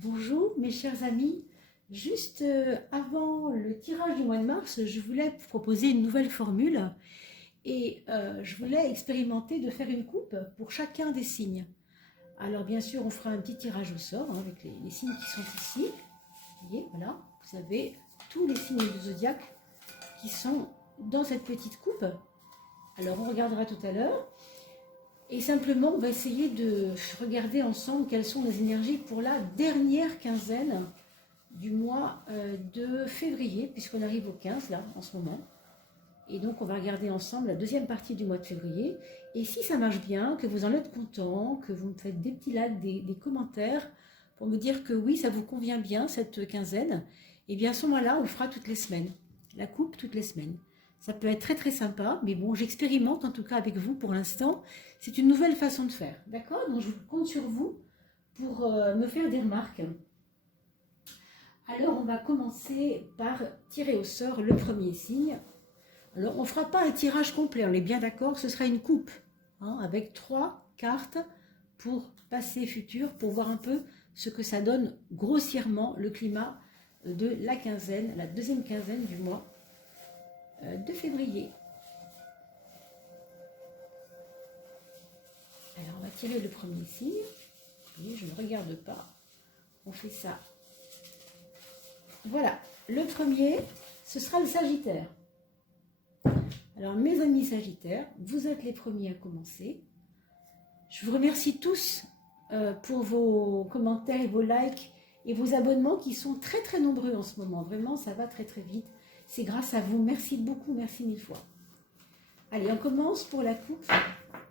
Bonjour mes chers amis, juste avant le tirage du mois de mars, je voulais vous proposer une nouvelle formule et je voulais expérimenter de faire une coupe pour chacun des signes. Alors bien sûr on fera un petit tirage au sort avec les signes qui sont ici. Vous voyez, voilà, vous avez tous les signes du zodiaque qui sont dans cette petite coupe. Alors on regardera tout à l'heure. Et simplement, on va essayer de regarder ensemble quelles sont les énergies pour la dernière quinzaine du mois de février, puisqu'on arrive au 15 là, en ce moment. Et donc, on va regarder ensemble la deuxième partie du mois de février. Et si ça marche bien, que vous en êtes content, que vous me faites des petits likes, des commentaires, pour me dire que oui, ça vous convient bien, cette quinzaine, et bien à ce moment-là, on fera toutes les semaines. La coupe toutes les semaines. Ça peut être très très sympa, mais bon, j'expérimente en tout cas avec vous pour l'instant. C'est une nouvelle façon de faire, d'accord? Donc je compte sur vous pour me faire des remarques. Alors on va commencer par tirer au sort le premier signe. Alors on ne fera pas un tirage complet, on est bien d'accord, ce sera une coupe, hein, avec 3 cartes pour passé, futur, pour voir un peu ce que ça donne grossièrement le climat de la quinzaine, la deuxième quinzaine du mois de février. Alors on va tirer le premier signe. Vous voyez, je ne regarde pas. On fait ça. Voilà, le premier, ce sera le Sagittaire. Alors mes amis Sagittaires, vous êtes les premiers à commencer. Je vous remercie tous pour vos commentaires et vos likes et vos abonnements qui sont très très nombreux en ce moment. Vraiment, ça va très très vite. C'est grâce à vous. Merci beaucoup, merci mille fois. Allez, on commence pour la coupe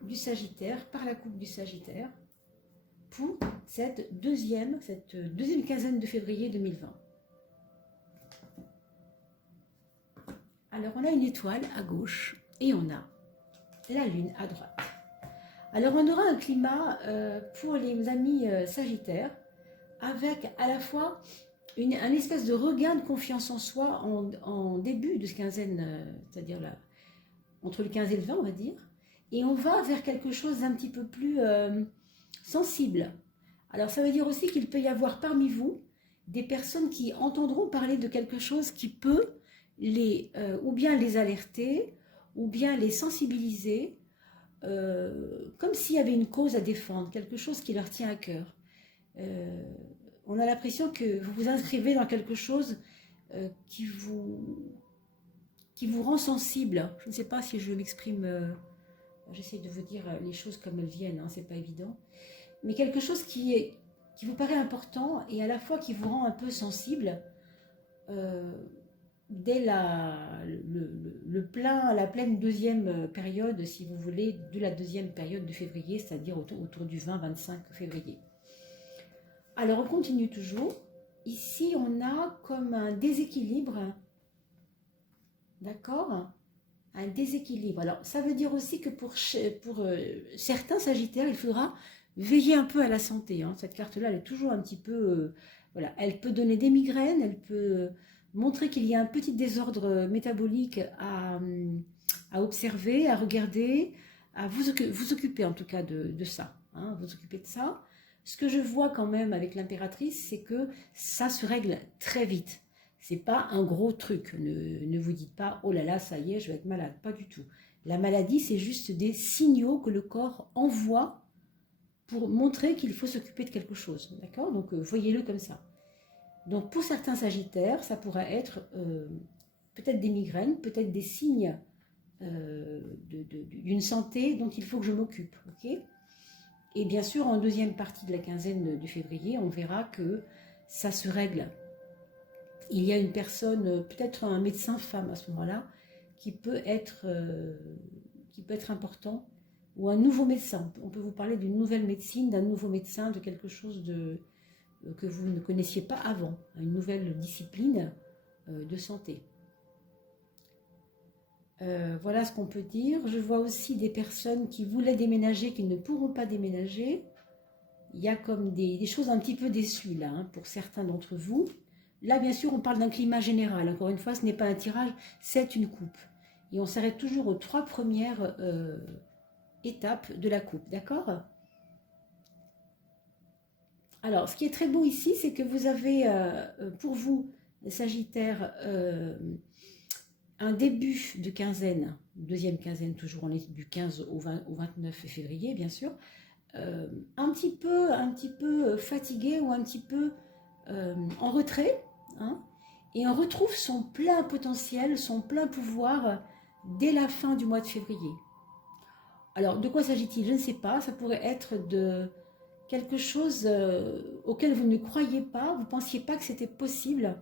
du Sagittaire, par la coupe du Sagittaire, pour cette deuxième quinzaine de février 2020. Alors, on a une étoile à gauche et on a la lune à droite. Alors, on aura un climat pour les amis Sagittaires avec à la fois un espèce de regain de confiance en soi en début de quinzaine, c'est-à-dire entre le 15 et le 20, on va dire, et on va vers quelque chose d'un petit peu plus sensible. Alors, ça veut dire aussi qu'il peut y avoir parmi vous des personnes qui entendront parler de quelque chose qui peut ou bien les alerter, ou bien les sensibiliser, comme s'il y avait une cause à défendre, quelque chose qui leur tient à cœur. On a l'impression que vous vous inscrivez dans quelque chose qui vous rend sensible. Je ne sais pas si je m'exprime, j'essaie de vous dire les choses comme elles viennent, hein, c'est pas évident, mais quelque chose qui vous paraît important et à la fois qui vous rend un peu sensible dès la pleine deuxième période, si vous voulez, de la deuxième période de février, c'est-à-dire autour du 20-25 février. Alors on continue toujours. Ici on a comme un déséquilibre, d'accord, un déséquilibre. Alors ça veut dire aussi que pour certains Sagittaires, il faudra veiller un peu à la santé, hein. Cette carte-là, elle est toujours un petit peu, voilà, elle peut donner des migraines, elle peut montrer qu'il y a un petit désordre métabolique à observer, à regarder, à vous occuper en tout cas de ça, hein, vous occuper de ça. Ce que je vois quand même avec l'impératrice, c'est que ça se règle très vite. C'est pas un gros truc. Ne vous dites pas, oh là là, ça y est, je vais être malade. Pas du tout. La maladie, c'est juste des signaux que le corps envoie pour montrer qu'il faut s'occuper de quelque chose. D'accord? Donc, voyez-le comme ça. Donc, pour certains Sagittaires, ça pourrait être peut-être des migraines, peut-être des signes d'une santé dont il faut que je m'occupe. Ok? Et bien sûr, en deuxième partie de la quinzaine de février, on verra que ça se règle. Il y a une personne, peut-être un médecin femme à ce moment-là, qui peut être important, ou un nouveau médecin. On peut vous parler d'une nouvelle médecine, d'un nouveau médecin, de quelque chose que vous ne connaissiez pas avant, une nouvelle discipline de santé. Voilà ce qu'on peut dire. Je vois aussi des personnes qui voulaient déménager, qui ne pourront pas déménager. Il y a comme des choses un petit peu déçues là, hein, pour certains d'entre vous. Là, bien sûr, on parle d'un climat général. Encore une fois, ce n'est pas un tirage, c'est une coupe. Et on s'arrête toujours aux 3 premières étapes de la coupe, d'accord? Alors, ce qui est très beau ici, c'est que vous avez, pour vous, Sagittaire, un début de quinzaine, deuxième quinzaine toujours, on est du 15 au 29 février, bien sûr, un petit peu fatigué ou un petit peu en retrait, hein, et on retrouve son plein potentiel, son plein pouvoir dès la fin du mois de février. Alors, de quoi s'agit-il? Je ne sais pas, ça pourrait être de quelque chose auquel vous ne croyez pas, vous ne pensiez pas que c'était possible,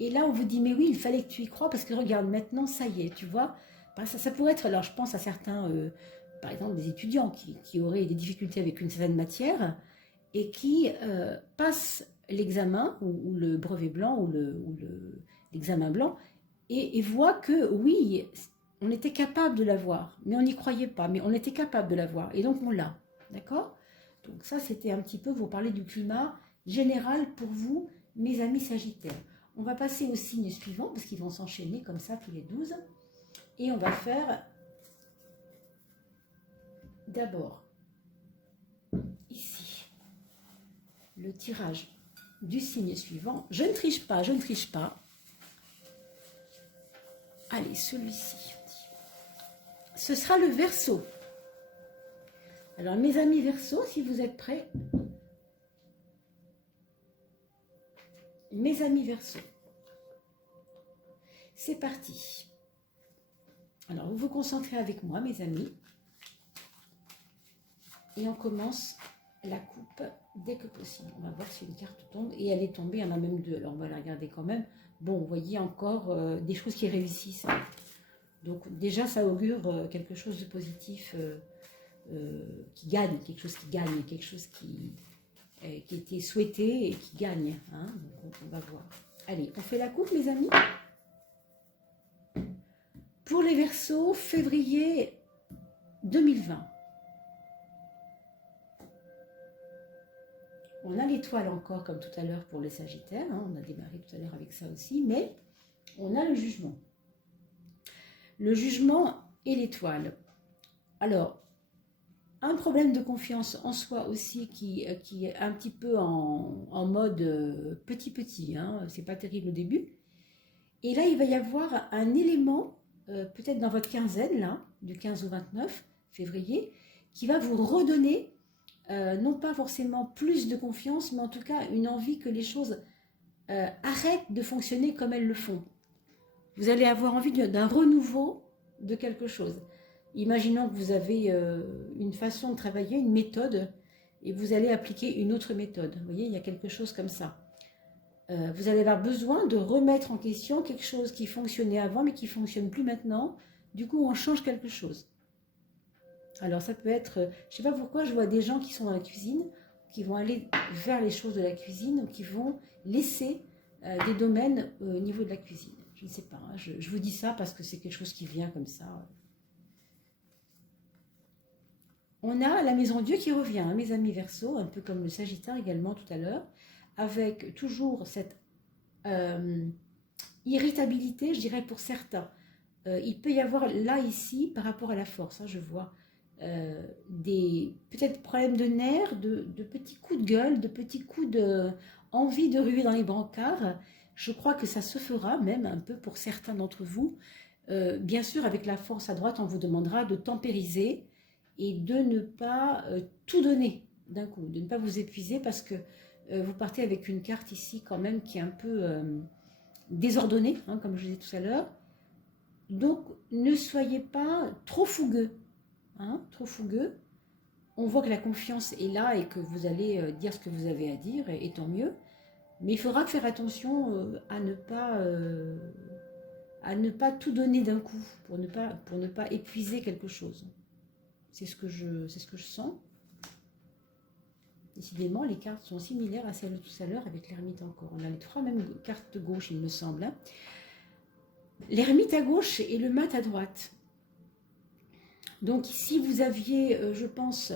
et là on vous dit mais oui, il fallait que tu y crois parce que regarde, maintenant ça y est, tu vois. Ben, ça pourrait être, alors je pense à certains, par exemple des étudiants qui auraient des difficultés avec une certaine matière et qui passent l'examen ou le brevet blanc ou l'examen blanc et voient que oui, on était capable de l'avoir, mais on n'y croyait pas, mais on était capable de l'avoir et donc on l'a, d'accord? Donc ça, c'était un petit peu, vous parler du climat général pour vous, mes amis Sagittaires. On va passer au signe suivant, parce qu'ils vont s'enchaîner comme ça tous les 12. Et on va faire d'abord, ici, le tirage du signe suivant. Je ne triche pas, je ne triche pas. Allez, celui-ci. Ce sera le Verseau. Alors, mes amis Verseau, si vous êtes prêts, mes amis Verseau, c'est parti. Alors, vous vous concentrez avec moi, mes amis, et on commence la coupe dès que possible. On va voir si une carte tombe, et elle est tombée, il y en a même deux, alors on va la regarder quand même. Bon, vous voyez encore des choses qui réussissent. Donc déjà, ça augure quelque chose de positif qui gagne, quelque chose qui gagne, quelque chose qui était souhaité et qui gagne. Hein. Donc on va voir. Allez, on fait la coupe, mes amis. Pour les Verseaux, février 2020. On a l'étoile encore, comme tout à l'heure pour les Sagittaires. Hein. On a démarré tout à l'heure avec ça aussi. Mais on a le jugement. Le jugement et l'étoile. Alors, un problème de confiance en soi aussi qui est un petit peu en mode petit, hein, c'est pas terrible au début. Et là, il va y avoir un élément, peut-être dans votre quinzaine, là, du 15 au 29 février, qui va vous redonner, non pas forcément plus de confiance, mais en tout cas une envie que les choses arrêtent de fonctionner comme elles le font. Vous allez avoir envie d'un renouveau de quelque chose. Imaginons que vous avez une façon de travailler, une méthode, et vous allez appliquer une autre méthode. Vous voyez, il y a quelque chose comme ça. Vous allez avoir besoin de remettre en question quelque chose qui fonctionnait avant, mais qui ne fonctionne plus maintenant. Du coup, on change quelque chose. Alors, ça peut être... je ne sais pas pourquoi, je vois des gens qui sont dans la cuisine, qui vont aller vers les choses de la cuisine, ou qui vont laisser des domaines au niveau de la cuisine. Je ne sais pas, hein, je vous dis ça parce que c'est quelque chose qui vient comme ça. On a la maison Dieu qui revient, hein, mes amis Verseau, un peu comme le Sagittaire également tout à l'heure, avec toujours cette irritabilité, je dirais pour certains. Il peut y avoir là, ici, par rapport à la force, hein, je vois des peut-être problèmes de nerfs, de petits coups de gueule, de petits coups d'envie de ruer dans les brancards. Je crois que ça se fera même un peu pour certains d'entre vous. Bien sûr, avec la force à droite, on vous demandera de tempériser et de ne pas tout donner d'un coup, de ne pas vous épuiser parce que vous partez avec une carte ici quand même qui est un peu désordonnée, hein, comme je disais tout à l'heure. Donc, ne soyez pas trop fougueux. Hein, trop fougueux. On voit que la confiance est là et que vous allez dire ce que vous avez à dire, et tant mieux. Mais il faudra faire attention à ne pas tout donner d'un coup, pour ne pas épuiser quelque chose. C'est ce que je sens. Décidément, les cartes sont similaires à celles de tout à l'heure avec l'ermite encore. On a les trois mêmes cartes de gauche, il me semble. Hein. L'ermite à gauche et le mat à droite. Donc, si vous aviez, je pense,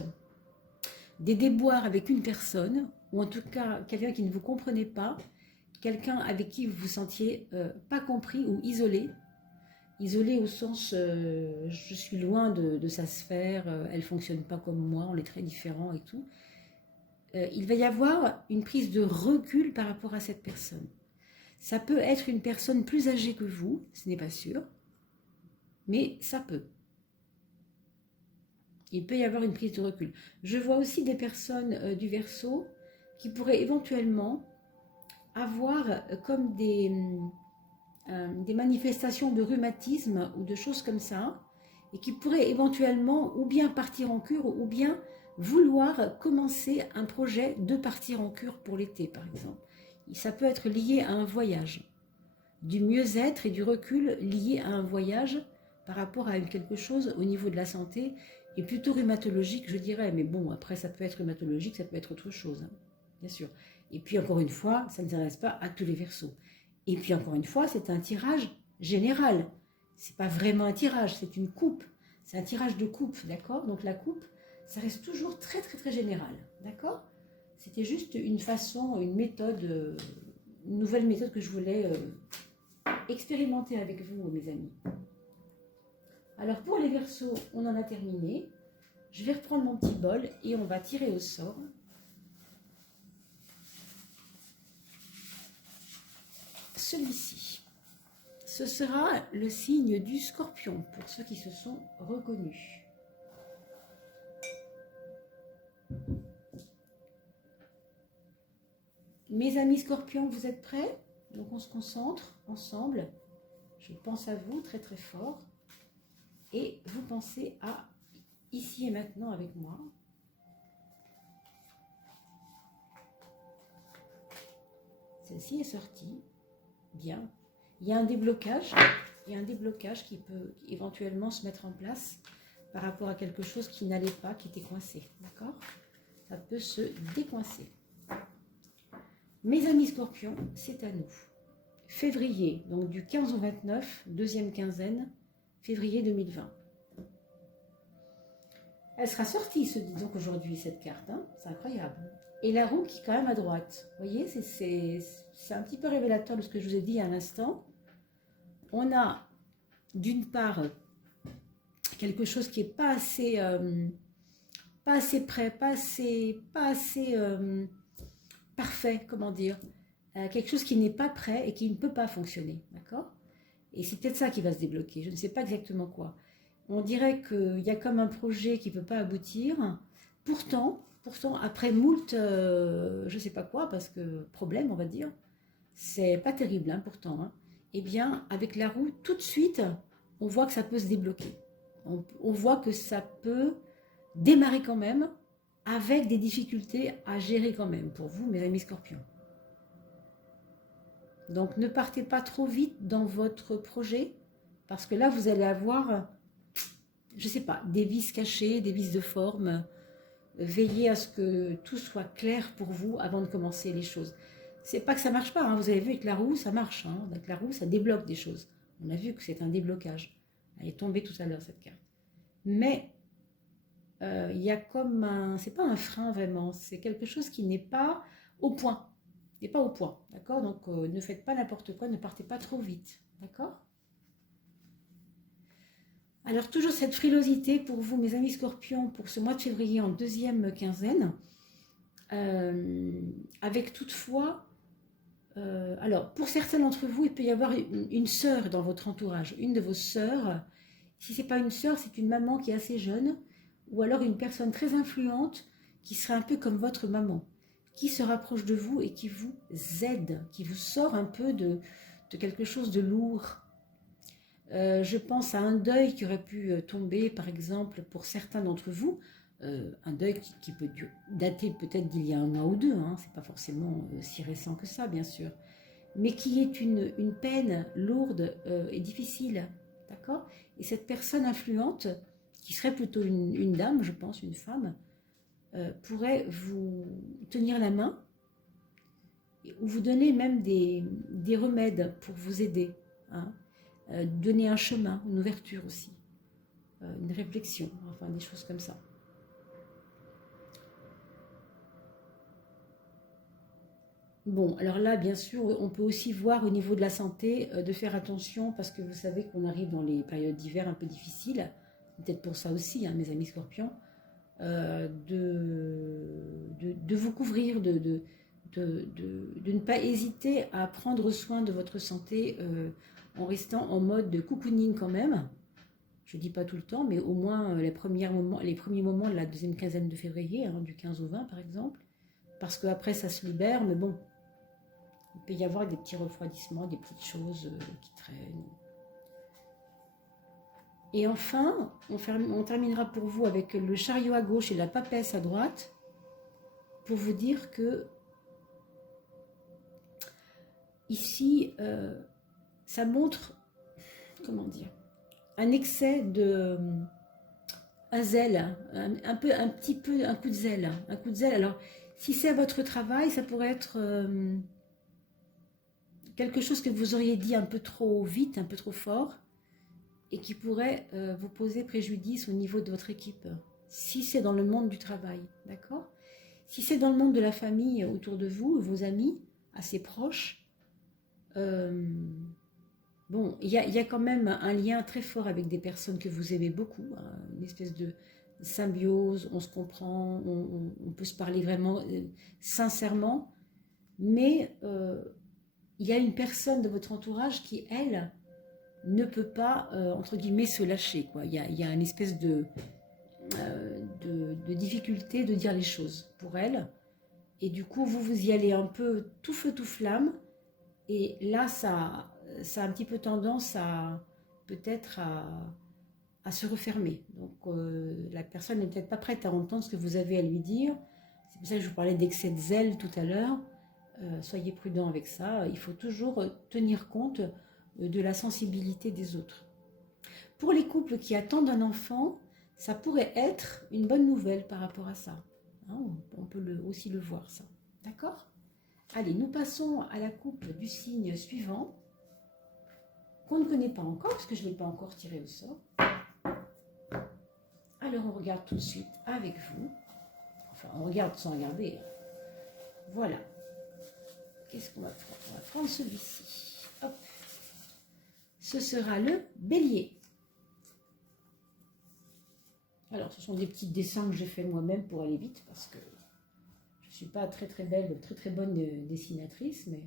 des déboires avec une personne, ou en tout cas quelqu'un qui ne vous comprenait pas, quelqu'un avec qui vous vous sentiez pas compris ou isolé au sens je suis loin de sa sphère, elle ne fonctionne pas comme moi, on est très différents et tout. il va y avoir une prise de recul par rapport à cette personne. Ça peut être une personne plus âgée que vous, ce n'est pas sûr, mais ça peut. Il peut y avoir une prise de recul. Je vois aussi des personnes du Verseau qui pourraient éventuellement avoir comme des manifestations de rhumatisme ou de choses comme ça, et qui pourraient éventuellement ou bien partir en cure ou bien vouloir commencer un projet de partir en cure pour l'été, par exemple. Ça peut être lié à un voyage, du mieux-être et du recul lié à un voyage par rapport à quelque chose au niveau de la santé, et plutôt rhumatologique, je dirais. Mais bon, après, ça peut être rhumatologique, ça peut être autre chose, hein, bien sûr. Et puis, encore une fois, ça ne s'adresse pas à tous les Verseaux. Et puis, encore une fois, c'est un tirage général. C'est pas vraiment un tirage, c'est une coupe. C'est un tirage de coupe, d'accord? Donc, la coupe, ça reste toujours très, très, très général, d'accord? C'était juste une façon, une méthode, une nouvelle méthode que je voulais expérimenter avec vous, mes amis. Alors, pour les Verseaux, on en a terminé. Je vais reprendre mon petit bol et on va tirer au sort. Celui-ci. Ce sera le signe du Scorpion, pour ceux qui se sont reconnus. Mes amis Scorpions, vous êtes prêts? Donc on se concentre ensemble. Je pense à vous très très fort. Et vous pensez à ici et maintenant avec moi. Celle-ci est sortie. Bien. Il y a un déblocage. Il y a un déblocage qui peut éventuellement se mettre en place par rapport à quelque chose qui n'allait pas, qui était coincé. D'accord? Ça peut se décoincer. Mes amis Scorpions, c'est à nous. Février, donc du 15 au 29, deuxième quinzaine, février 2020. Elle sera sortie, se dit donc aujourd'hui, cette carte. Hein, c'est incroyable. Et la roue qui est quand même à droite. Vous voyez, c'est un petit peu révélateur de ce que je vous ai dit à l'instant. On a, d'une part, quelque chose qui n'est pas assez prêt, pas assez parfait, comment dire. Quelque chose qui n'est pas prêt et qui ne peut pas fonctionner. D'accord? Et c'est peut-être ça qui va se débloquer. Je ne sais pas exactement quoi. On dirait qu'il y a comme un projet qui ne peut pas aboutir. Pourtant après moult, je ne sais pas quoi, parce que problème, on va dire, c'est pas terrible, hein, pourtant. Hein. Eh bien, avec la roue, tout de suite, on voit que ça peut se débloquer. On voit que ça peut démarrer quand même, avec des difficultés à gérer quand même, pour vous, mes amis Scorpions. Donc, ne partez pas trop vite dans votre projet, parce que là, vous allez avoir, je ne sais pas, des vices cachés, des vices de forme. Veillez à ce que tout soit clair pour vous avant de commencer les choses. C'est pas que ça marche pas, hein. Vous avez vu avec la roue, ça marche. Hein. Avec la roue, ça débloque des choses. On a vu que c'est un déblocage. Elle est tombée tout à l'heure, cette carte. Mais il y a comme un... C'est pas un frein vraiment, c'est quelque chose qui n'est pas au point. N'est pas au point, d'accord? Donc ne faites pas n'importe quoi, ne partez pas trop vite, d'accord? Alors, toujours cette frilosité pour vous, mes amis Scorpions, pour ce mois de février en deuxième quinzaine, avec toutefois, alors pour certains d'entre vous, il peut y avoir une sœur dans votre entourage, une de vos sœurs. Si ce n'est pas une sœur, c'est une maman qui est assez jeune, ou alors une personne très influente qui serait un peu comme votre maman, qui se rapproche de vous et qui vous aide, qui vous sort un peu de quelque chose de lourd. Je pense à un deuil qui aurait pu tomber, par exemple, pour certains d'entre vous, un deuil qui peut dater peut-être d'il y a un mois ou deux, hein, c'est pas forcément si récent que ça, bien sûr, mais qui est une peine lourde et difficile, d'accord? Et cette personne influente, qui serait plutôt une dame, je pense, une femme, pourrait vous tenir la main, ou vous donner même des remèdes pour vous aider, hein. Donner un chemin, une ouverture aussi, une réflexion, enfin des choses comme ça. Bon, alors là, bien sûr, on peut aussi voir au niveau de la santé, de faire attention, parce que vous savez qu'on arrive dans les périodes d'hiver un peu difficiles, peut-être pour ça aussi, hein, mes amis Scorpions, de vous couvrir, de ne pas hésiter à prendre soin de votre santé en restant en mode de cocooning quand même. Je ne dis pas tout le temps, mais au moins les premiers moments de la deuxième quinzaine de février, hein, du 15 au 20 par exemple, parce qu'après ça se libère, mais bon, il peut y avoir des petits refroidissements, des petites choses qui traînent. Et enfin, on terminera pour vous avec le chariot à gauche et la papesse à droite, pour vous dire que ici, ça montre, comment dire, un excès de, un zèle, un coup de zèle, un coup de zèle. Alors, si c'est à votre travail, ça pourrait être quelque chose que vous auriez dit un peu trop vite, un peu trop fort, et qui pourrait vous poser préjudice au niveau de votre équipe. Si c'est dans le monde du travail, d'accord? Si c'est dans le monde de la famille autour de vous, vos amis, assez proches, bon, il y a quand même un lien très fort avec des personnes que vous aimez beaucoup, hein, une espèce de symbiose, on se comprend, on peut se parler vraiment sincèrement, mais il y a une personne de votre entourage qui, elle, ne peut pas, entre guillemets, se lâcher, quoi. Il y a une espèce de difficulté de dire les choses pour elle, et du coup, vous y allez un peu tout feu, tout flamme, et là, ça a un petit peu tendance à peut-être à se refermer. Donc la personne n'est peut-être pas prête à entendre ce que vous avez à lui dire. C'est pour ça que je vous parlais d'excès de zèle tout à l'heure. Soyez prudent avec ça. Il faut toujours tenir compte de la sensibilité des autres. Pour les couples qui attendent un enfant, ça pourrait être une bonne nouvelle par rapport à ça. Hein, on peut aussi le voir, ça. D'accord ? Allez, nous passons à la coupe du signe suivant, qu'on ne connaît pas encore, parce que je ne l'ai pas encore tiré au sort. Alors, on regarde tout de suite avec vous. Enfin, on regarde sans regarder. Voilà. Qu'est-ce qu'on va prendre? On va prendre celui-ci. Hop. Ce sera le bélier. Alors, ce sont des petits dessins que j'ai fait moi-même pour aller vite, parce que je ne suis pas très belle, très bonne dessinatrice, mais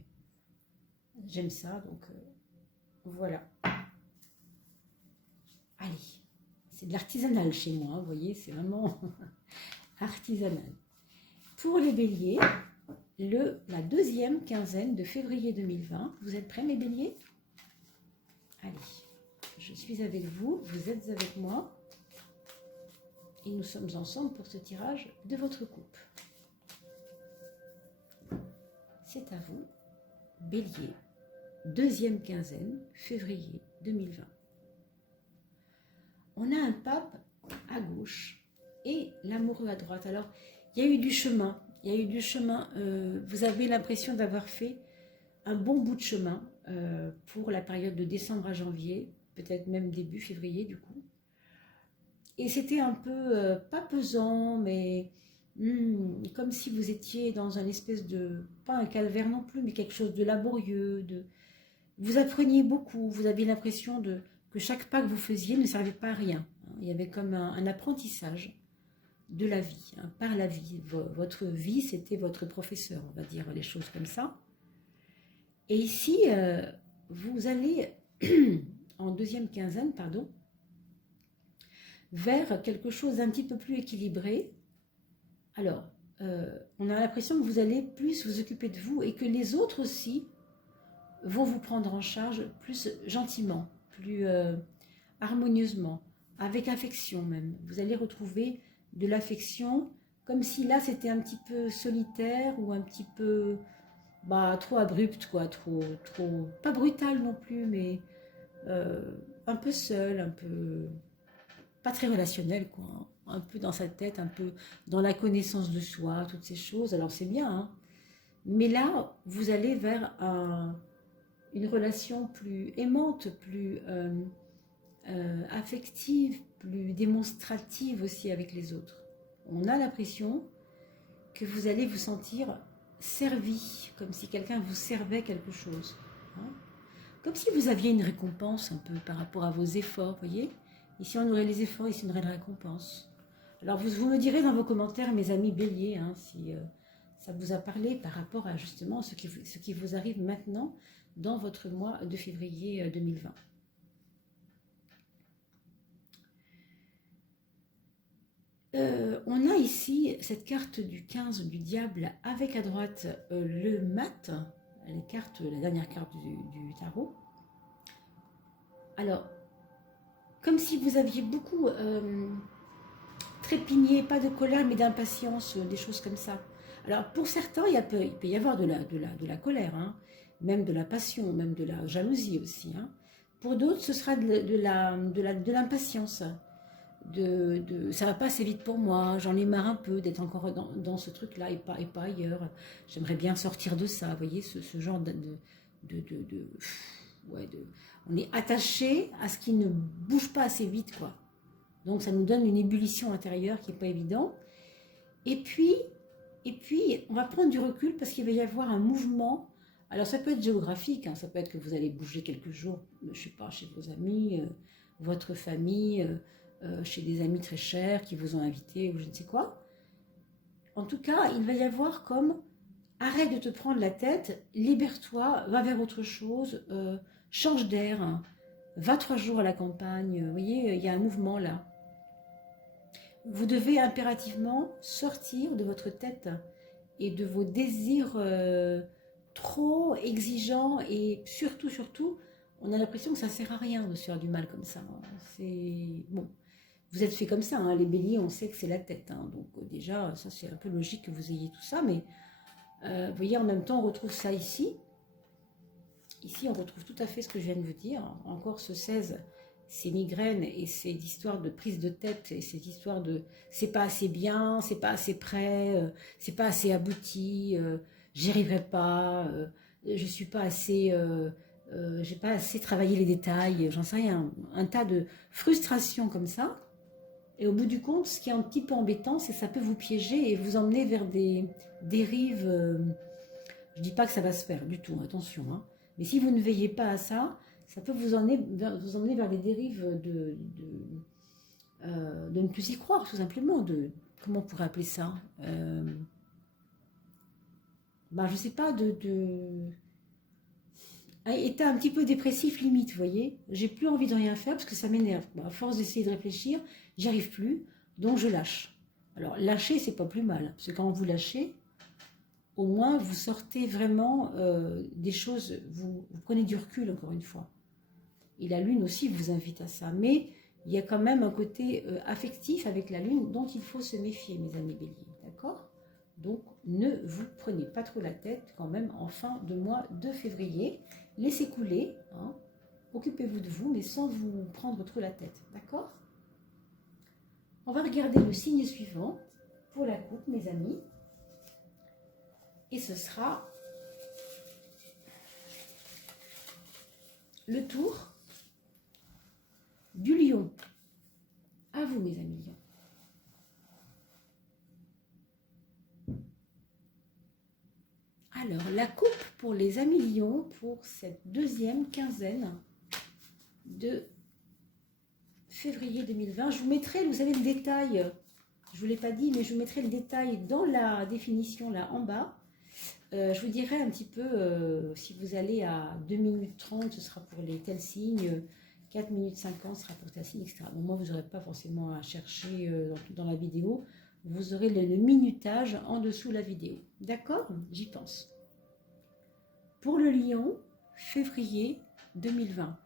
j'aime ça, donc voilà. Allez, c'est de l'artisanal chez moi, vous voyez, c'est vraiment artisanal. Pour les béliers, la deuxième quinzaine de février 2020, vous êtes prêts mes béliers? Allez, je suis avec vous, vous êtes avec moi, et nous sommes ensemble pour ce tirage de votre coupe. C'est à vous, bélier, deuxième quinzaine, février 2020. On a un pape à gauche et l'amoureux à droite. Alors, il y a eu du chemin. Vous avez l'impression d'avoir fait un bon bout de chemin pour la période de décembre à janvier, peut-être même début février du coup. Et c'était un peu, pas pesant, mais comme si vous étiez dans un espèce de, pas un calvaire non plus, mais quelque chose de laborieux. Vous appreniez beaucoup, vous aviez l'impression que chaque pas que vous faisiez ne servait pas à rien. Il y avait comme un apprentissage de la vie, hein, par la vie. Votre vie, c'était votre professeur, on va dire les choses comme ça. Et ici, vous allez, en deuxième quinzaine, pardon, vers quelque chose d'un petit peu plus équilibré. Alors, on a l'impression que vous allez plus vous occuper de vous et que les autres aussi vont vous prendre en charge plus gentiment, plus harmonieusement, avec affection même. Vous allez retrouver de l'affection, comme si là c'était un petit peu solitaire ou un petit peu trop abrupt, quoi, trop, pas brutal non plus, mais un peu seul, un peu pas très relationnel, quoi, hein. Un peu dans sa tête, un peu dans la connaissance de soi, toutes ces choses. Alors c'est bien, hein. Mais là, vous allez vers une relation plus aimante, plus affective, plus démonstrative aussi avec les autres. On a l'impression que vous allez vous sentir servi, comme si quelqu'un vous servait quelque chose, hein. Comme si vous aviez une récompense un peu par rapport à vos efforts, vous voyez. Ici on aurait les efforts, ici on aurait la récompense. Alors, vous me direz dans vos commentaires, mes amis béliers, hein, si ça vous a parlé par rapport à justement ce qui vous arrive maintenant dans votre mois de février 2020. On a ici cette carte du 15 du diable avec à droite le mat, la dernière carte du tarot. Alors, comme si vous aviez beaucoup trépigné, pas de colère mais d'impatience, des choses comme ça. Alors pour certains, il peut y avoir de la colère, hein, même de la passion, même de la jalousie aussi. Hein. Pour d'autres, ce sera de l'impatience. Ça va pas assez vite pour moi, j'en ai marre un peu d'être encore dans ce truc-là et pas ailleurs. J'aimerais bien sortir de ça, vous voyez, ce genre on est attaché à ce qui ne bouge pas assez vite, quoi. Donc ça nous donne une ébullition intérieure qui n'est pas évident. Et puis, on va prendre du recul parce qu'il va y avoir un mouvement. Alors ça peut être géographique, hein, ça peut être que vous allez bouger quelques jours, je ne sais pas, chez vos amis, votre famille, chez des amis très chers qui vous ont invité ou je ne sais quoi. En tout cas, il va y avoir comme arrête de te prendre la tête, libère-toi, va vers autre chose, change d'air, hein, va 3 jours à la campagne. Vous voyez, il y a un mouvement là. Vous devez impérativement sortir de votre tête et de vos désirs trop exigeants et surtout, on a l'impression que ça ne sert à rien de se faire du mal comme ça. C'est bon. Vous êtes fait comme ça, hein, les béliers, on sait que c'est la tête. Hein, donc déjà, ça c'est un peu logique que vous ayez tout ça, mais vous voyez, en même temps, on retrouve ça ici. Ici, on retrouve tout à fait ce que je viens de vous dire. Encore ce 16, ces migraines et ces histoires de prise de tête et ces histoires de c'est pas assez bien, c'est pas assez prêt, c'est pas assez abouti, j'y arriverai pas, je suis pas assez, j'ai pas assez travaillé les détails, j'en sais rien. Un tas de frustrations comme ça. Et au bout du compte, ce qui est un petit peu embêtant, c'est que ça peut vous piéger et vous emmener vers des dérives. Je ne dis pas que ça va se faire du tout, attention. Hein. Mais si vous ne veillez pas à ça, ça peut vous emmener vers des dérives de ne plus y croire, tout simplement. Comment on pourrait appeler ça je ne sais pas, état un petit peu dépressif limite, vous voyez. J'ai plus envie de rien faire parce que ça m'énerve. À force d'essayer de réfléchir, j'y arrive plus, donc je lâche. Alors lâcher, c'est pas plus mal, parce que quand vous lâchez, au moins vous sortez vraiment des choses, vous prenez du recul encore une fois. Et la lune aussi vous invite à ça, mais il y a quand même un côté affectif avec la lune dont il faut se méfier, mes amis béliers, d'accord? Donc ne vous prenez pas trop la tête quand même en fin de mois de février. Laissez couler, hein. Occupez-vous de vous, mais sans vous prendre trop la tête, d'accord? On va regarder le signe suivant pour la coupe, mes amis. Et ce sera le tour du lion. À vous, mes amis lions. Alors, la coupe pour les amis lions pour cette deuxième quinzaine de février 2020. Je vous mettrai, vous avez le détail, je ne vous l'ai pas dit, mais je vous mettrai le détail dans la définition là en bas. Je vous dirai un petit peu, si vous allez à 2 minutes 30, ce sera pour les tels signes, 4 minutes 50 ce sera pour tel signe, etc. Bon, moi, vous n'aurez pas forcément à chercher dans la vidéo. Vous aurez le minutage en dessous de la vidéo. D'accord? J'y pense. Pour le lion, février 2020,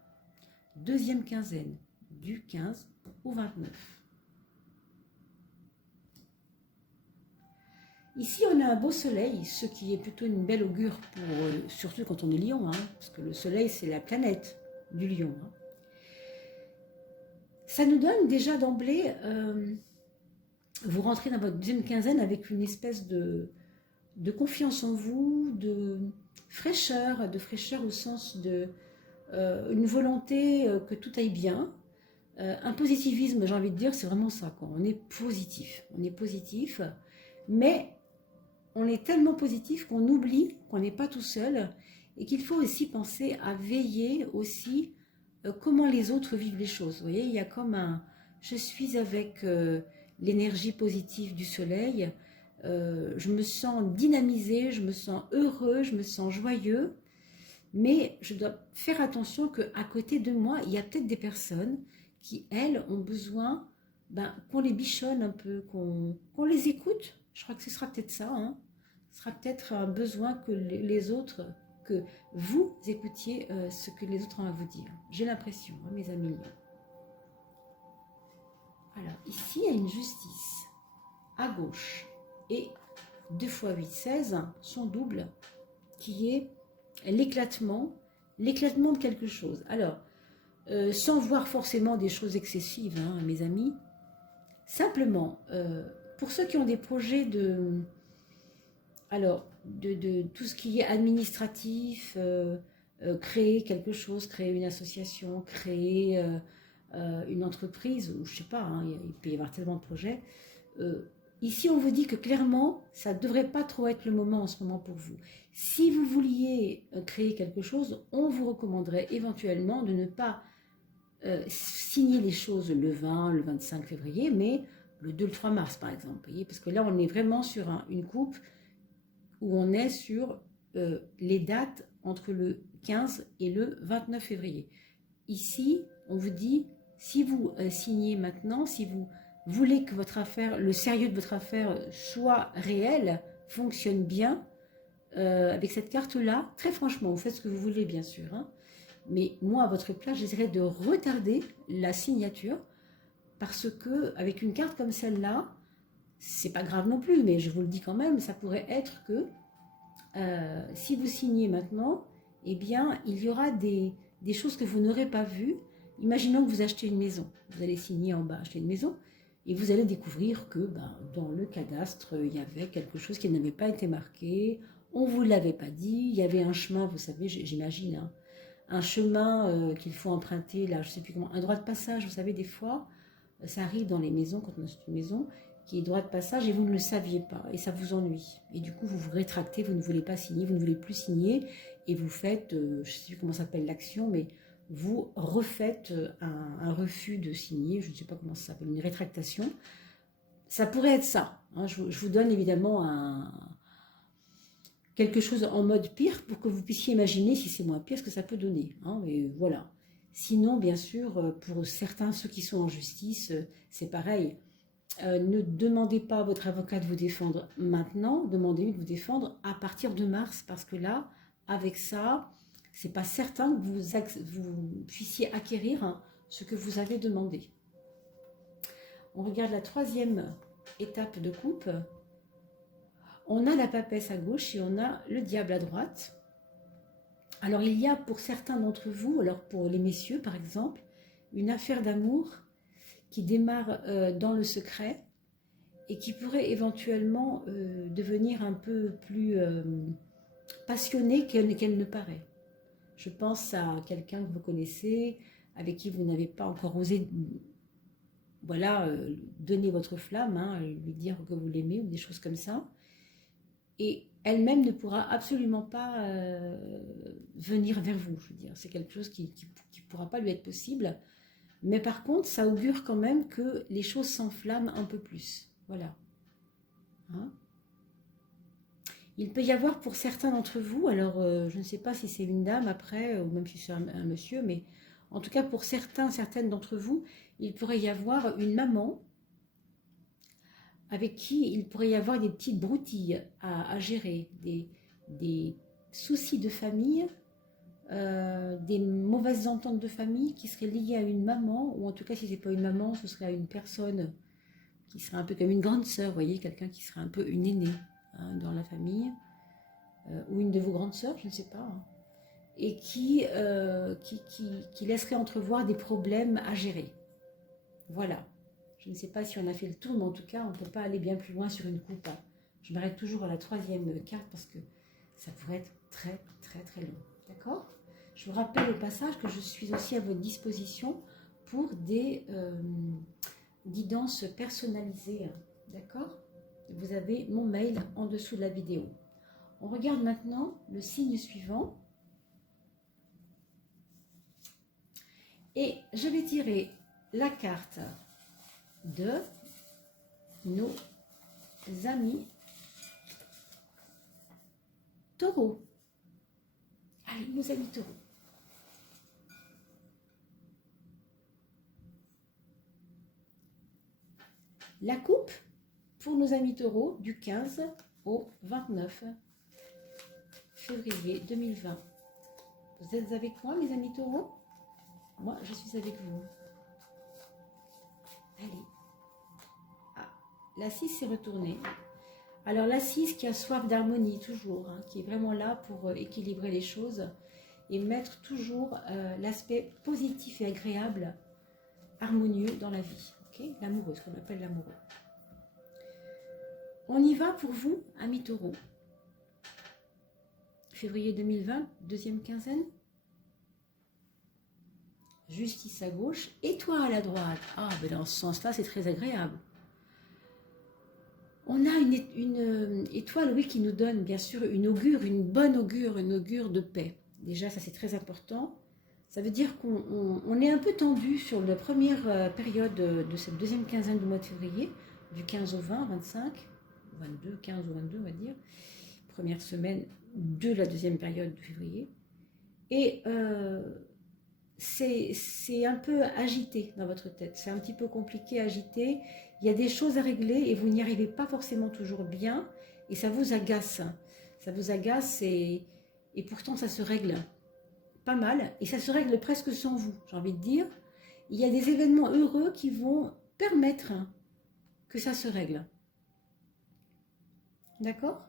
deuxième quinzaine, du 15 au 29. Ici, on a un beau soleil, ce qui est plutôt une belle augure, surtout quand on est lion, hein, parce que le soleil, c'est la planète du lion. Hein. Ça nous donne déjà d'emblée, vous rentrez dans votre deuxième quinzaine avec une espèce de confiance en vous, de fraîcheur au sens de une volonté que tout aille bien. Un positivisme, j'ai envie de dire, c'est vraiment ça, quoi. On est positif, mais on est tellement positif qu'on oublie qu'on n'est pas tout seul et qu'il faut aussi penser à veiller aussi comment les autres vivent les choses. Vous voyez, il y a comme un... Je suis avec l'énergie positive du soleil. Je me sens dynamisée, je me sens heureux, je me sens joyeux. Mais je dois faire attention qu'à côté de moi, il y a peut-être des personnes qui, elles, ont besoin qu'on les bichonne un peu, qu'on les écoute. Je crois que ce sera peut-être ça. Hein. Ce sera peut-être un besoin que les autres, que vous écoutiez ce que les autres ont à vous dire. J'ai l'impression, hein, mes amis. Alors, ici, il y a une justice à gauche. Et 2 x 8, 16, son double, qui est l'éclatement de quelque chose. Alors, sans voir forcément des choses excessives, hein, mes amis, simplement, pour ceux qui ont des projets de tout ce qui est administratif, créer quelque chose, créer une association, créer une entreprise, ou je sais pas, hein, il peut y avoir tellement de projets. Ici, on vous dit que clairement, ça ne devrait pas trop être le moment en ce moment pour vous. Si vous vouliez créer quelque chose, on vous recommanderait éventuellement de ne pas signer les choses le 20, le 25 février, mais le 2, le 3 mars, par exemple. Voyez, parce que là, on est vraiment sur une coupe où on est sur les dates entre le 15 et le 29 février. Ici, on vous dit, si vous signez maintenant, si vous voulez que votre affaire, le sérieux de votre affaire soit réel, fonctionne bien, avec cette carte-là, très franchement, vous faites ce que vous voulez, bien sûr. Hein, mais moi, à votre place, j'essaierai de retarder la signature parce que avec une carte comme celle-là, c'est pas grave non plus, mais je vous le dis quand même, ça pourrait être que si vous signez maintenant, eh bien, il y aura des choses que vous n'aurez pas vues. Imaginons que vous achetez une maison, vous allez signer en bas, acheter une maison, et vous allez découvrir que dans le cadastre, il y avait quelque chose qui n'avait pas été marqué, on ne vous l'avait pas dit, il y avait un chemin, vous savez, j'imagine, hein, un chemin qu'il faut emprunter, là, je ne sais plus comment, un droit de passage, vous savez, des fois, ça arrive dans les maisons, quand on achète une maison, qui est droit de passage, et vous ne le saviez pas, et ça vous ennuie. Et du coup, vous vous rétractez, vous ne voulez pas signer, vous ne voulez plus signer, et vous faites, je ne sais plus comment s'appelle l'action, mais vous refaites un refus de signer, je ne sais pas comment ça s'appelle, une rétractation. Ça pourrait être ça. Hein, je vous donne évidemment quelque chose en mode pire pour que vous puissiez imaginer si c'est moins pire ce que ça peut donner. Hein, mais voilà. Sinon, bien sûr, pour certains, ceux qui sont en justice, c'est pareil. Ne demandez pas à votre avocat de vous défendre maintenant, demandez-lui de vous défendre à partir de mars, parce que là, avec ça, c'est pas certain que vous puissiez acquérir ce que vous avez demandé. On regarde la 3e étape de coupe. On a la papesse à gauche et on a le diable à droite. Alors il y a pour certains d'entre vous, alors pour les messieurs par exemple, une affaire d'amour qui démarre dans le secret et qui pourrait éventuellement devenir un peu plus passionnée qu'elle ne paraît. Je pense à quelqu'un que vous connaissez, avec qui vous n'avez pas encore osé donner votre flamme, hein, lui dire que vous l'aimez ou des choses comme ça. Et elle-même ne pourra absolument pas venir vers vous, je veux dire. C'est quelque chose qui ne pourra pas lui être possible. Mais par contre, ça augure quand même que les choses s'enflamment un peu plus. Voilà. Hein? Il peut y avoir pour certains d'entre vous, alors je ne sais pas si c'est une dame après, ou même si c'est un monsieur, mais en tout cas pour certaines d'entre vous, il pourrait y avoir une maman avec qui il pourrait y avoir des petites broutilles à gérer, des soucis de famille, des mauvaises ententes de famille qui seraient liées à une maman, ou en tout cas si ce n'est pas une maman, ce serait à une personne qui serait un peu comme une grande sœur, vous voyez, quelqu'un qui serait un peu une aînée hein, dans la famille, ou une de vos grandes sœurs, je ne sais pas, hein, et qui laisserait entrevoir des problèmes à gérer. Voilà. Je ne sais pas si on a fait le tour, mais en tout cas, on ne peut pas aller bien plus loin sur une coupe. Hein. Je m'arrête toujours à la 3e carte parce que ça pourrait être très, très, très long. D'accord ? Je vous rappelle au passage que je suis aussi à votre disposition pour des guidances personnalisées. D'accord ? Vous avez mon mail en dessous de la vidéo. On regarde maintenant le signe suivant. Et je vais tirer la carte de nos amis taureaux. Allez, nos amis taureaux. La coupe pour nos amis taureaux du 15 au 29 février 2020. Vous êtes avec moi, mes amis taureaux? Moi, je suis avec vous. Allez. Ah, la 6 s'est retournée. Alors la 6 qui a soif d'harmonie toujours, hein, qui est vraiment là pour équilibrer les choses et mettre toujours l'aspect positif et agréable, harmonieux dans la vie. Okay, l'amoureux, ce qu'on appelle l'amoureux. On y va pour vous, amis taureaux. Février 2020, deuxième quinzaine. Justice à gauche, étoile à droite. Ah, ben dans ce sens-là, c'est très agréable. On a une étoile, oui, qui nous donne bien sûr une augure, une bonne augure, une augure de paix. Déjà, ça c'est très important. Ça veut dire qu'on est un peu tendu sur la première période de cette deuxième quinzaine du mois de février, du 15 au 20, 25, 22, 15 ou 22 on va dire, première semaine de la deuxième période de février. Et c'est un peu agité dans votre tête, c'est un petit peu compliqué, agité. Il y a des choses à régler et vous n'y arrivez pas forcément toujours bien et ça vous agace. Ça vous agace et pourtant ça se règle pas mal, et ça se règle presque sans vous, j'ai envie de dire. Il y a des événements heureux qui vont permettre que ça se règle. D'accord?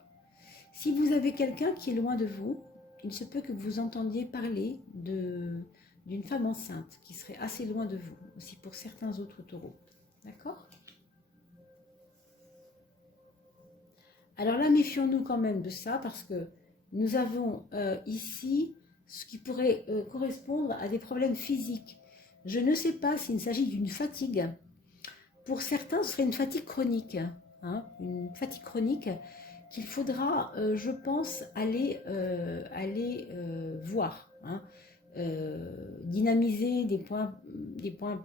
Si vous avez quelqu'un qui est loin de vous, il se peut que vous entendiez parler d'une femme enceinte qui serait assez loin de vous, aussi pour certains autres taureaux. D'accord? Alors là, méfions-nous quand même de ça, parce que nous avons ici ce qui pourrait correspondre à des problèmes physiques. Je ne sais pas s'il s'agit d'une fatigue. Pour certains, ce serait une fatigue chronique. Hein, une fatigue chronique qu'il faudra, je pense, aller voir. Hein, dynamiser des points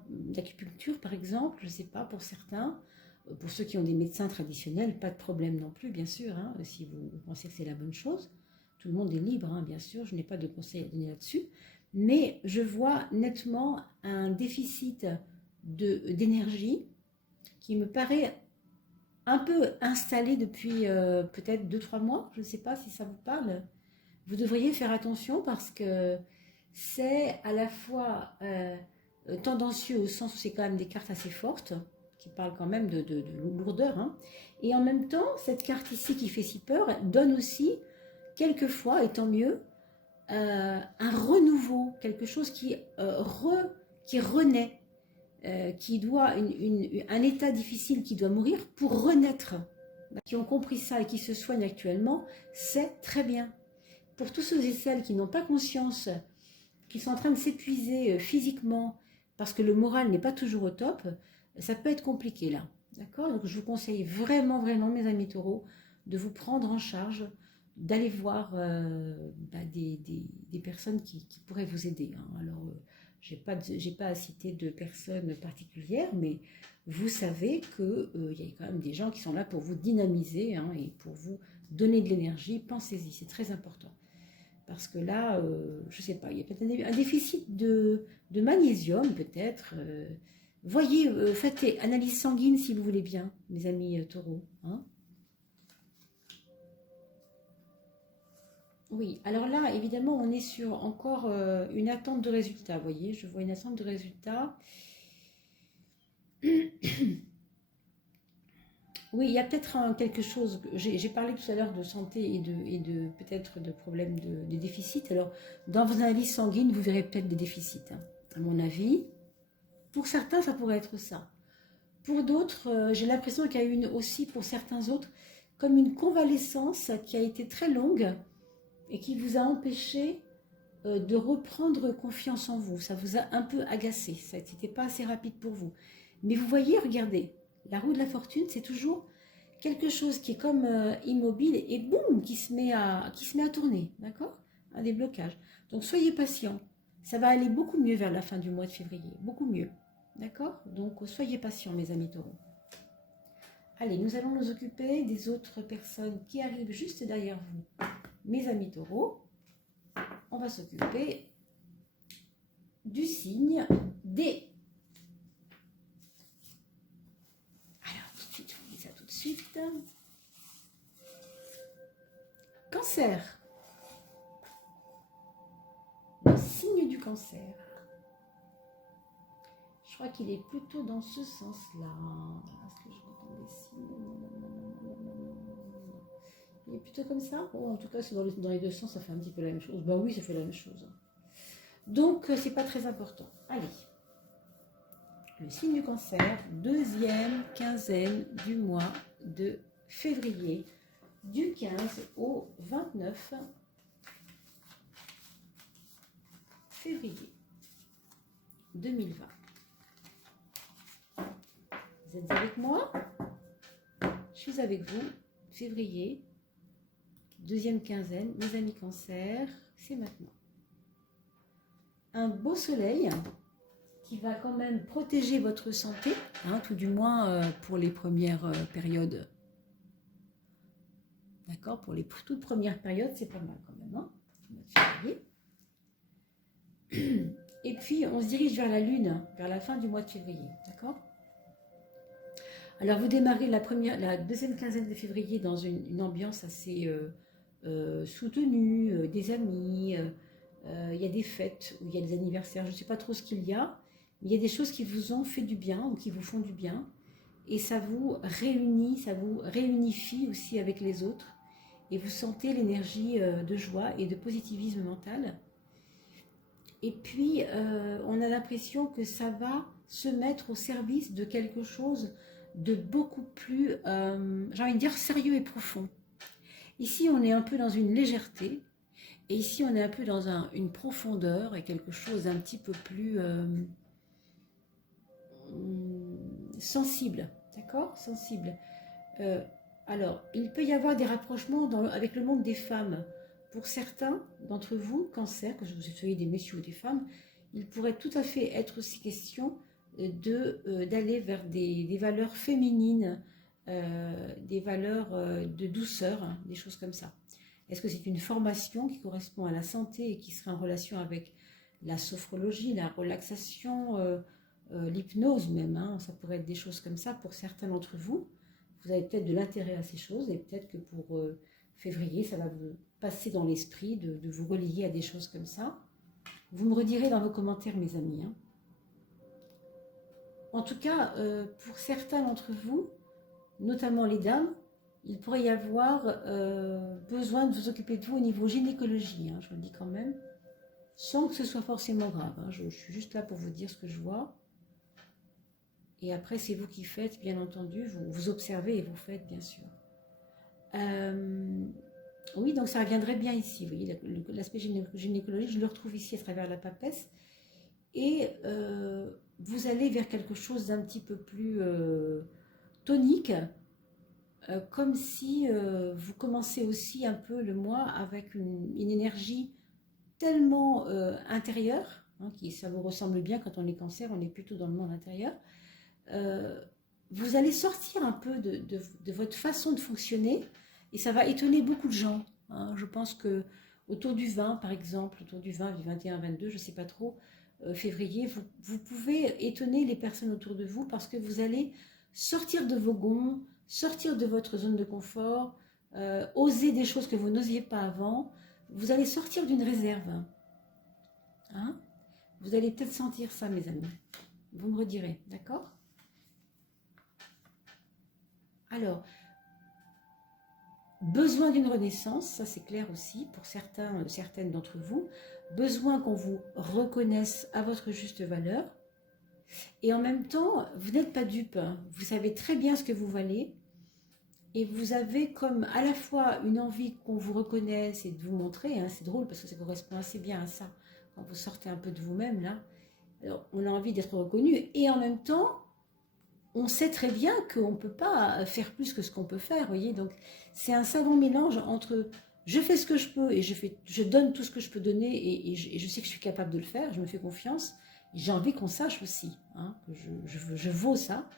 d'acupuncture, par exemple, je ne sais pas, pour certains. Pour ceux qui ont des médecins traditionnels, pas de problème non plus, bien sûr, hein, si vous pensez que c'est la bonne chose. Tout le monde est libre, hein, bien sûr, je n'ai pas de conseils à donner là-dessus. Mais je vois nettement un déficit d'énergie qui me paraît un peu installé depuis peut-être 2-3 mois. Je ne sais pas si ça vous parle. Vous devriez faire attention parce que c'est à la fois tendancieux au sens où c'est quand même des cartes assez fortes, qui parlent quand même de lourdeur. Hein. Et en même temps, cette carte ici qui fait si peur donne aussi quelquefois, et tant mieux, un renouveau, quelque chose qui renaît, qui doit un état difficile qui doit mourir pour renaître. Qui ont compris ça et qui se soignent actuellement, c'est très bien. Pour tous ceux et celles qui n'ont pas conscience, qui sont en train de s'épuiser physiquement, parce que le moral n'est pas toujours au top, ça peut être compliqué là. D'accord? Donc je vous conseille vraiment, vraiment, mes amis taureaux, de vous prendre en charge, d'aller voir des personnes qui pourraient vous aider. Hein. Alors, j'ai pas à citer de personnes particulières, mais vous savez qu'il y a quand même des gens qui sont là pour vous dynamiser hein, et pour vous donner de l'énergie. Pensez-y, c'est très important. Parce que là, je ne sais pas, il y a peut-être un déficit de magnésium, peut-être. Voyez, faites analyse sanguine si vous voulez bien, mes amis taureaux. Hein. Oui, alors là, évidemment, on est sur encore une attente de résultats. Vous voyez, je vois une attente de résultats. Oui, il y a peut-être quelque chose. J'ai parlé tout à l'heure de santé et de peut-être de problèmes de déficit. Alors, dans vos analyses sanguines, vous verrez peut-être des déficits, hein, à mon avis. Pour certains, ça pourrait être ça. Pour d'autres, j'ai l'impression qu'il y a eu aussi, pour certains autres, comme une convalescence qui a été très longue et qui vous a empêché de reprendre confiance en vous. Ça vous a un peu agacé, ça n'était pas assez rapide pour vous. Mais vous voyez, regardez, la roue de la fortune, c'est toujours quelque chose qui est comme immobile et boum, qui se met à tourner, d'accord? Un déblocage. Donc soyez patient, ça va aller beaucoup mieux vers la fin du mois de février, beaucoup mieux, d'accord? Donc soyez patients, mes amis taureaux. Allez, nous allons nous occuper des autres personnes qui arrivent juste derrière vous. Mes amis taureaux, on va s'occuper du signe des... Alors, tout de suite, je vous dis ça tout de suite. Cancer. Le signe du cancer. Je crois qu'il est plutôt dans ce sens-là. Est-ce que je retrouve les signes? Il est plutôt comme ça? Bon, en tout cas, c'est dans les deux sens, ça fait un petit peu la même chose. Bah oui, ça fait la même chose. Donc, c'est pas très important. Allez. Le signe du cancer, deuxième quinzaine du mois de février, du 15 au 29 février 2020. Vous êtes avec moi? Je suis avec vous, février, deuxième quinzaine, mes amis cancer, c'est maintenant. Un beau soleil qui va quand même protéger votre santé, hein, tout du moins pour les premières périodes. D'accord? Pour les toutes premières périodes, c'est pas mal quand même, hein, du mois de février. Et puis, on se dirige vers la Lune, vers la fin du mois de février, d'accord? Alors, vous démarrez la deuxième quinzaine de février dans une ambiance assez soutenue, des amis, il y a des fêtes, où il y a des anniversaires, je ne sais pas trop ce qu'il y a, mais il y a des choses qui vous ont fait du bien ou qui vous font du bien, et ça vous réunit, ça vous réunifie aussi avec les autres, et vous sentez l'énergie de joie et de positivisme mental. Et puis, on a l'impression que ça va se mettre au service de quelque chose de beaucoup plus, j'ai envie de dire, sérieux et profond. Ici, on est un peu dans une légèreté, et ici, on est un peu dans une profondeur et quelque chose d'un petit peu plus sensible, d'accord? Sensible. Alors, il peut y avoir des rapprochements avec le monde des femmes. Pour certains d'entre vous, cancer, que vous soyez des messieurs ou des femmes, il pourrait tout à fait être aussi question d'aller vers des valeurs féminines, des valeurs de douceur, hein, des choses comme ça. Est-ce que c'est une formation qui correspond à la santé et qui serait en relation avec la sophrologie, la relaxation, l'hypnose même, hein, ça pourrait être des choses comme ça pour certains d'entre vous. Vous avez peut-être de l'intérêt à ces choses et peut-être que pour février, ça va vous passer dans l'esprit de vous relier à des choses comme ça. Vous me redirez dans vos commentaires, mes amis. Hein. En tout cas, pour certains d'entre vous, notamment les dames, il pourrait y avoir besoin de vous occuper de vous au niveau gynécologie, hein, je vous le dis quand même, sans que ce soit forcément grave. Hein, je suis juste là pour vous dire ce que je vois. Et après, c'est vous qui faites, bien entendu, vous observez et vous faites, bien sûr. Oui, donc ça reviendrait bien ici, vous voyez, l'aspect gynécologique, je le retrouve ici à travers la papesse. Et vous allez vers quelque chose d'un petit peu plus tonique, comme si vous commencez aussi un peu le mois avec une énergie tellement intérieure, hein, ça vous ressemble bien quand on est cancer, on est plutôt dans le monde intérieur. Vous allez sortir un peu de votre façon de fonctionner et ça va étonner beaucoup de gens. Hein. Je pense que autour du 20, par exemple, autour du 20, du 21, 22, je ne sais pas trop, février, vous pouvez étonner les personnes autour de vous parce que vous allez sortir de vos gonds, sortir de votre zone de confort, oser des choses que vous n'osiez pas avant. Vous allez sortir d'une réserve. Hein? Vous allez peut-être sentir ça, mes amis. Vous me redirez, d'accord? Alors, besoin d'une renaissance, ça c'est clair aussi pour certaines d'entre vous. Besoin qu'on vous reconnaisse à votre juste valeur. Et en même temps, vous n'êtes pas dupe. Vous savez très bien ce que vous valez. Et vous avez comme à la fois une envie qu'on vous reconnaisse et de vous montrer. Hein, c'est drôle parce que ça correspond assez bien à ça. Quand vous sortez un peu de vous-même là. Alors, on a envie d'être reconnu. Et en même temps, on sait très bien qu'on ne peut pas faire plus que ce qu'on peut faire, voyez. Donc, c'est un savant mélange entre je fais ce que je peux et je donne tout ce que je peux donner et je sais que je suis capable de le faire, je me fais confiance. J'ai envie qu'on sache aussi hein, que je vaux ça.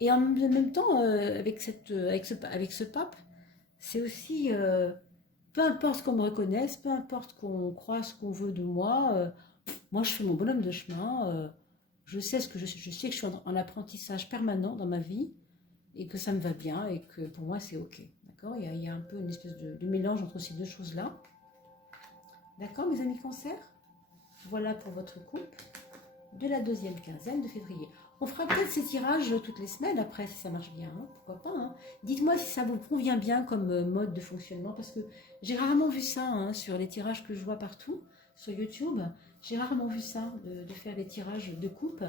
Et en même temps, avec ce pape, c'est aussi, peu importe ce qu'on me reconnaisse, peu importe qu'on croit ce qu'on veut de moi, moi je fais mon bonhomme de chemin, je sais ce que je sais que je suis en apprentissage permanent dans ma vie, et que ça me va bien, et que pour moi c'est ok. D'accord, il y a un peu une espèce de mélange entre ces deux choses-là. D'accord, mes amis Cancer? Voilà pour votre coupe de la deuxième quinzaine de février. On fera peut-être ces tirages toutes les semaines après, si ça marche bien, hein, pourquoi pas. Hein. Dites-moi si ça vous convient bien comme mode de fonctionnement, parce que j'ai rarement vu ça hein, sur les tirages que je vois partout, sur YouTube. J'ai rarement vu ça, de faire des tirages de coupe,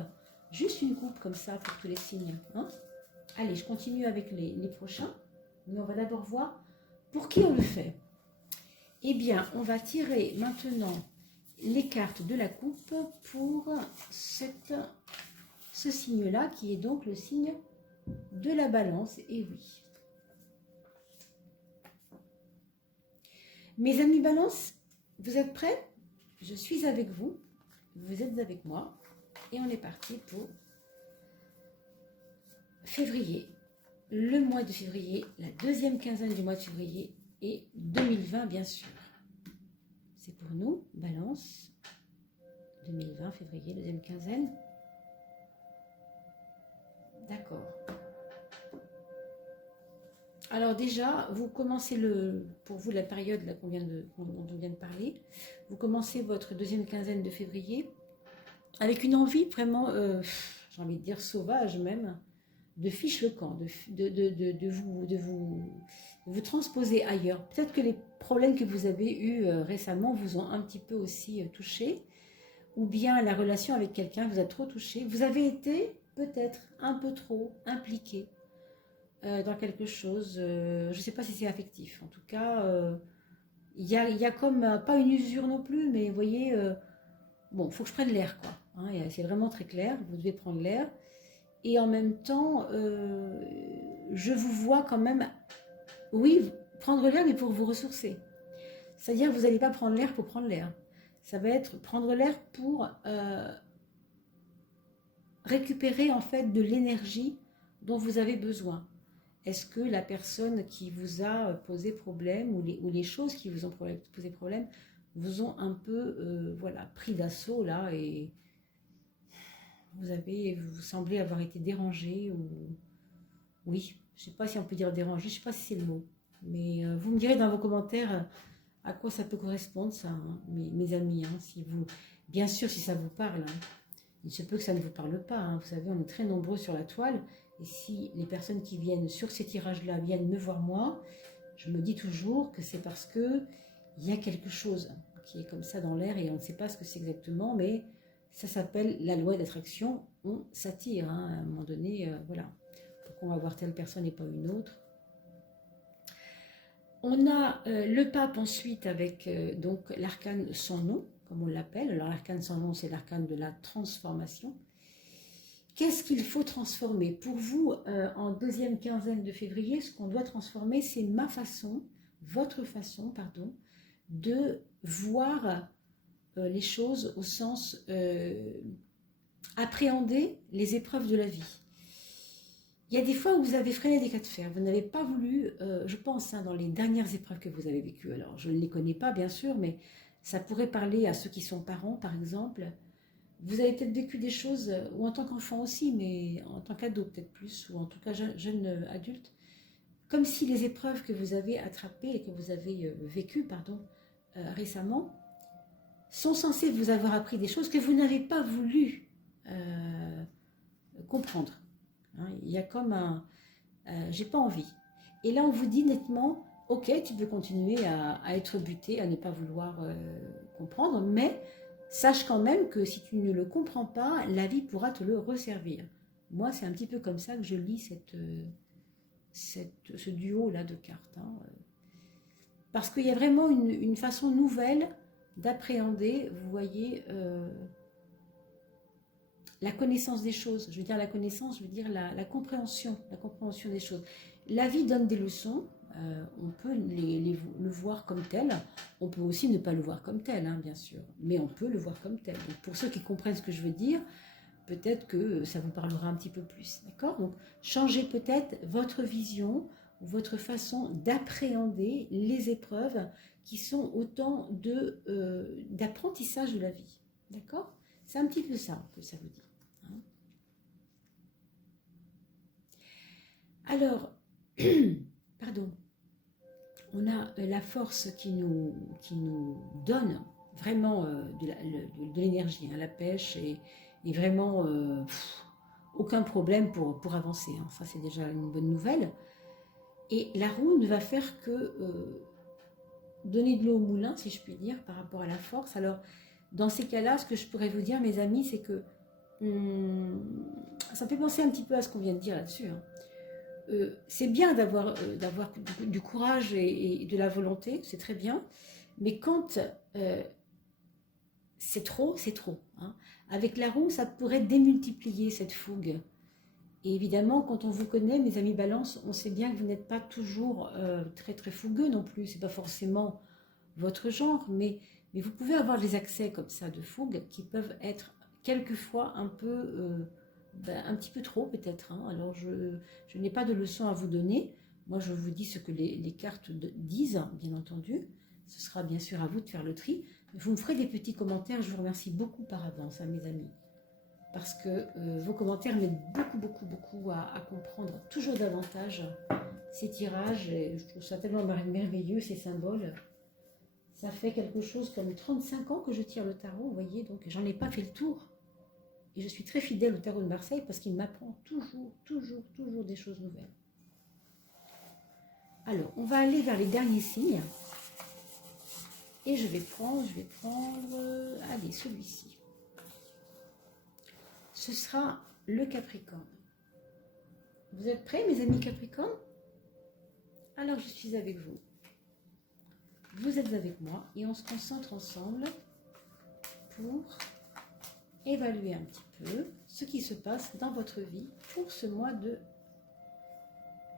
juste une coupe comme ça pour tous les signes. Hein. Allez, je continue avec les prochains, mais on va d'abord voir pour qui on le fait. Eh bien, on va tirer maintenant les cartes de la coupe pour ce signe-là, qui est donc le signe de la balance. Et oui. Mes amis balance, vous êtes prêts? Je suis avec vous, vous êtes avec moi, et on est parti pour février. Le mois de février, la deuxième quinzaine du mois de février, et 2020 bien sûr. C'est pour nous, balance, 2020, février, deuxième quinzaine. D'accord. Alors déjà, vous commencez pour vous la période là, dont on vient de parler, vous commencez votre deuxième quinzaine de février avec une envie vraiment, j'ai envie de dire sauvage même, de fiche le camp, de vous transposer ailleurs. Peut-être que les problèmes que vous avez eus récemment vous ont un petit peu aussi touché, ou bien la relation avec quelqu'un vous a trop touché. Vous avez été peut-être un peu trop impliqué dans quelque chose. Je ne sais pas si c'est affectif. En tout cas, il y a comme, pas une usure non plus, mais vous voyez, bon, il faut que je prenne l'air, quoi. Hein, c'est vraiment très clair, vous devez prendre l'air. Et en même temps, je vous vois quand même, oui, prendre l'air, mais pour vous ressourcer. C'est-à-dire que vous n'allez pas prendre l'air pour prendre l'air. Ça va être prendre l'air pour récupérer en fait de l'énergie dont vous avez besoin. Est-ce que la personne qui vous a posé problème ou les choses qui vous ont posé problème vous ont un peu voilà, pris d'assaut là et vous semblez avoir été dérangé ou oui, je ne sais pas si on peut dire dérangé, je ne sais pas si c'est le mot, mais vous me direz dans vos commentaires à quoi ça peut correspondre ça, hein, mes amis, hein, si vous, bien sûr si ça vous parle, hein. Il se peut que ça ne vous parle pas, hein. Vous savez on est très nombreux sur la toile et si les personnes qui viennent sur ces tirages-là viennent me voir moi, je me dis toujours que c'est parce que il y a quelque chose qui est comme ça dans l'air et on ne sait pas ce que c'est exactement, mais ça s'appelle la loi d'attraction, on s'attire, hein, à un moment donné, voilà. Pourquoi on va voir telle personne et pas une autre. On a le pape ensuite avec donc l'arcane sans nom, comme on l'appelle. Alors l'arcane sans nom, c'est l'arcane de la transformation. Qu'est-ce qu'il faut transformer? Pour vous, en deuxième quinzaine de février, ce qu'on doit transformer, c'est ma façon, votre façon, pardon, de voir les choses au sens appréhender les épreuves de la vie. Il y a des fois où vous avez freiné des cas de fer, vous n'avez pas voulu, je pense, hein, dans les dernières épreuves que vous avez vécues, alors je ne les connais pas bien sûr, mais ça pourrait parler à ceux qui sont parents par exemple. Vous avez peut-être vécu des choses, ou en tant qu'enfant aussi, mais en tant qu'ado peut-être plus, ou en tout cas jeune adulte, comme si les épreuves que vous avez attrapées et que vous avez vécues, pardon, récemment, sont censées vous avoir appris des choses que vous n'avez pas voulu comprendre. Hein, il y a comme un j'ai pas envie. Et là, on vous dit nettement, ok, tu peux continuer à être buté, à ne pas vouloir comprendre, mais sache quand même que si tu ne le comprends pas, la vie pourra te le resservir. Moi, c'est un petit peu comme ça que je lis ce duo-là de cartes. Hein. Parce qu'il y a vraiment une façon nouvelle d'appréhender, vous voyez, la connaissance des choses. Je veux dire la connaissance, je veux dire la compréhension des choses. La vie donne des leçons, on peut le voir comme tel, on peut aussi ne pas le voir comme tel, hein, bien sûr, mais on peut le voir comme tel. Donc pour ceux qui comprennent ce que je veux dire, peut-être que ça vous parlera un petit peu plus, d'accord? Donc, changez peut-être votre vision, votre façon d'appréhender les épreuves qui sont autant d'apprentissage de la vie, d'accord? C'est un petit peu ça que ça vous dit. Hein. Alors, pardon, on a la force qui nous donne vraiment de l'énergie, hein, la pêche et vraiment aucun problème pour avancer. Hein. Ça, c'est déjà une bonne nouvelle. Et la roue ne va faire que donner de l'eau au moulin, si je puis dire, par rapport à la force. Alors, dans ces cas-là, ce que je pourrais vous dire, mes amis, c'est que ça me fait penser un petit peu à ce qu'on vient de dire là-dessus. Hein. C'est bien d'avoir du courage et de la volonté, c'est très bien, mais quand c'est trop, c'est trop. Hein. Avec la roue, ça pourrait démultiplier cette fougue. Et évidemment, quand on vous connaît, mes amis Balance, on sait bien que vous n'êtes pas toujours très très fougueux non plus. C'est pas forcément votre genre, mais vous pouvez avoir des accès comme ça de fougue qui peuvent être quelquefois un petit peu trop peut-être. Hein. Alors je n'ai pas de leçon à vous donner. Moi, je vous dis ce que les cartes disent, bien entendu. Ce sera bien sûr à vous de faire le tri. Vous me ferez des petits commentaires. Je vous remercie beaucoup par avance, hein, mes amis. Parce que vos commentaires m'aident beaucoup à comprendre toujours davantage ces tirages. Et je trouve ça tellement merveilleux, ces symboles. Ça fait quelque chose comme 35 ans que je tire le tarot, vous voyez, donc j'en ai pas fait le tour. Et je suis très fidèle au tarot de Marseille parce qu'il m'apprend toujours des choses nouvelles. Alors, on va aller vers les derniers signes. Et je vais prendre, allez, celui-ci. Ce sera le Capricorne. Vous êtes prêts, mes amis Capricorne? Alors, je suis avec vous. Vous êtes avec moi et on se concentre ensemble pour évaluer un petit peu ce qui se passe dans votre vie pour ce mois de...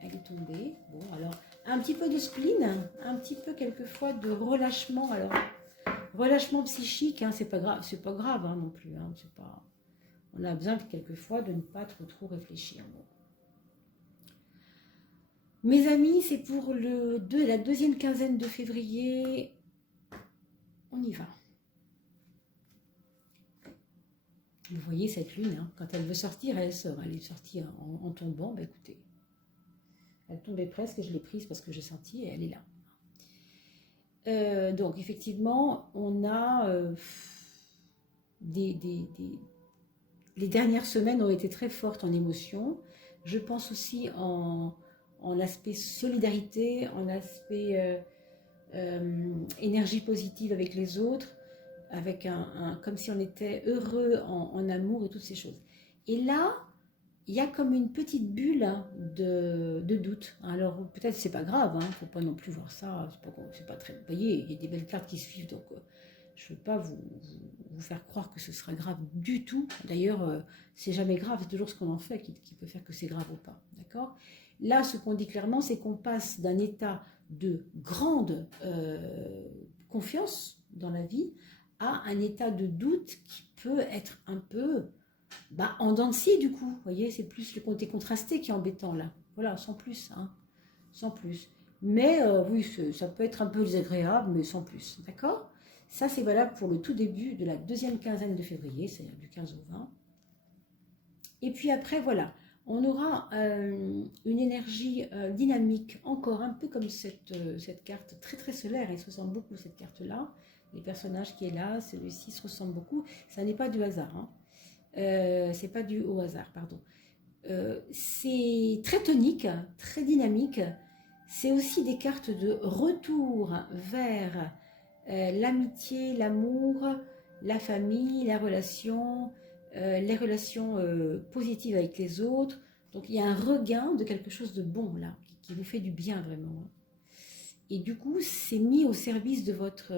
Elle est tombée. Bon, alors, un petit peu de spleen, un petit peu quelquefois de relâchement. Alors, relâchement psychique, hein, c'est pas grave hein, non plus. Hein, c'est pas... On a besoin quelquefois de ne pas trop réfléchir. Bon. Mes amis, c'est pour la deuxième quinzaine de février. On y va. Vous voyez cette lune, hein, quand elle veut sortir, elle sort. Elle est sortie en tombant. Bah, écoutez, elle tombait presque et je l'ai prise parce que j'ai senti et elle est là. Donc, effectivement, on a les dernières semaines ont été très fortes en émotion. Je pense aussi en aspect solidarité, en aspect énergie positive avec les autres, avec comme si on était heureux en amour et toutes ces choses. Et là, il y a comme une petite bulle de doute. Alors peut-être c'est pas grave, hein, faut pas non plus voir ça, c'est pas très... Vous voyez, il y a des belles cartes qui suivent, donc je ne veux pas vous faire croire que ce sera grave du tout. D'ailleurs, c'est jamais grave, c'est toujours ce qu'on en fait qui peut faire que c'est grave ou pas. D'accord ? Là, ce qu'on dit clairement, c'est qu'on passe d'un état de grande confiance dans la vie à un état de doute qui peut être un peu en dents de scie, du coup. Vous voyez, c'est plus le côté contrasté qui est embêtant là. Voilà, sans plus. Hein, sans plus. Mais oui, ça peut être un peu désagréable, mais sans plus. D'accord ? Ça, c'est valable pour le tout début de la deuxième quinzaine de février, c'est-à-dire du 15 au 20. Et puis après, voilà, on aura une énergie dynamique, encore un peu comme cette carte très solaire. Elle se ressemble beaucoup, cette carte-là. Les personnages qui est là, celui-ci se ressemble beaucoup. Ça n'est pas du hasard. Hein. C'est pas dû au hasard, pardon. C'est très tonique, très dynamique. C'est aussi des cartes de retour vers l'amitié, l'amour, la famille, la relation, les relations positives avec les autres. Donc il y a un regain de quelque chose de bon là, qui vous fait du bien vraiment. Et du coup, c'est mis au service de votre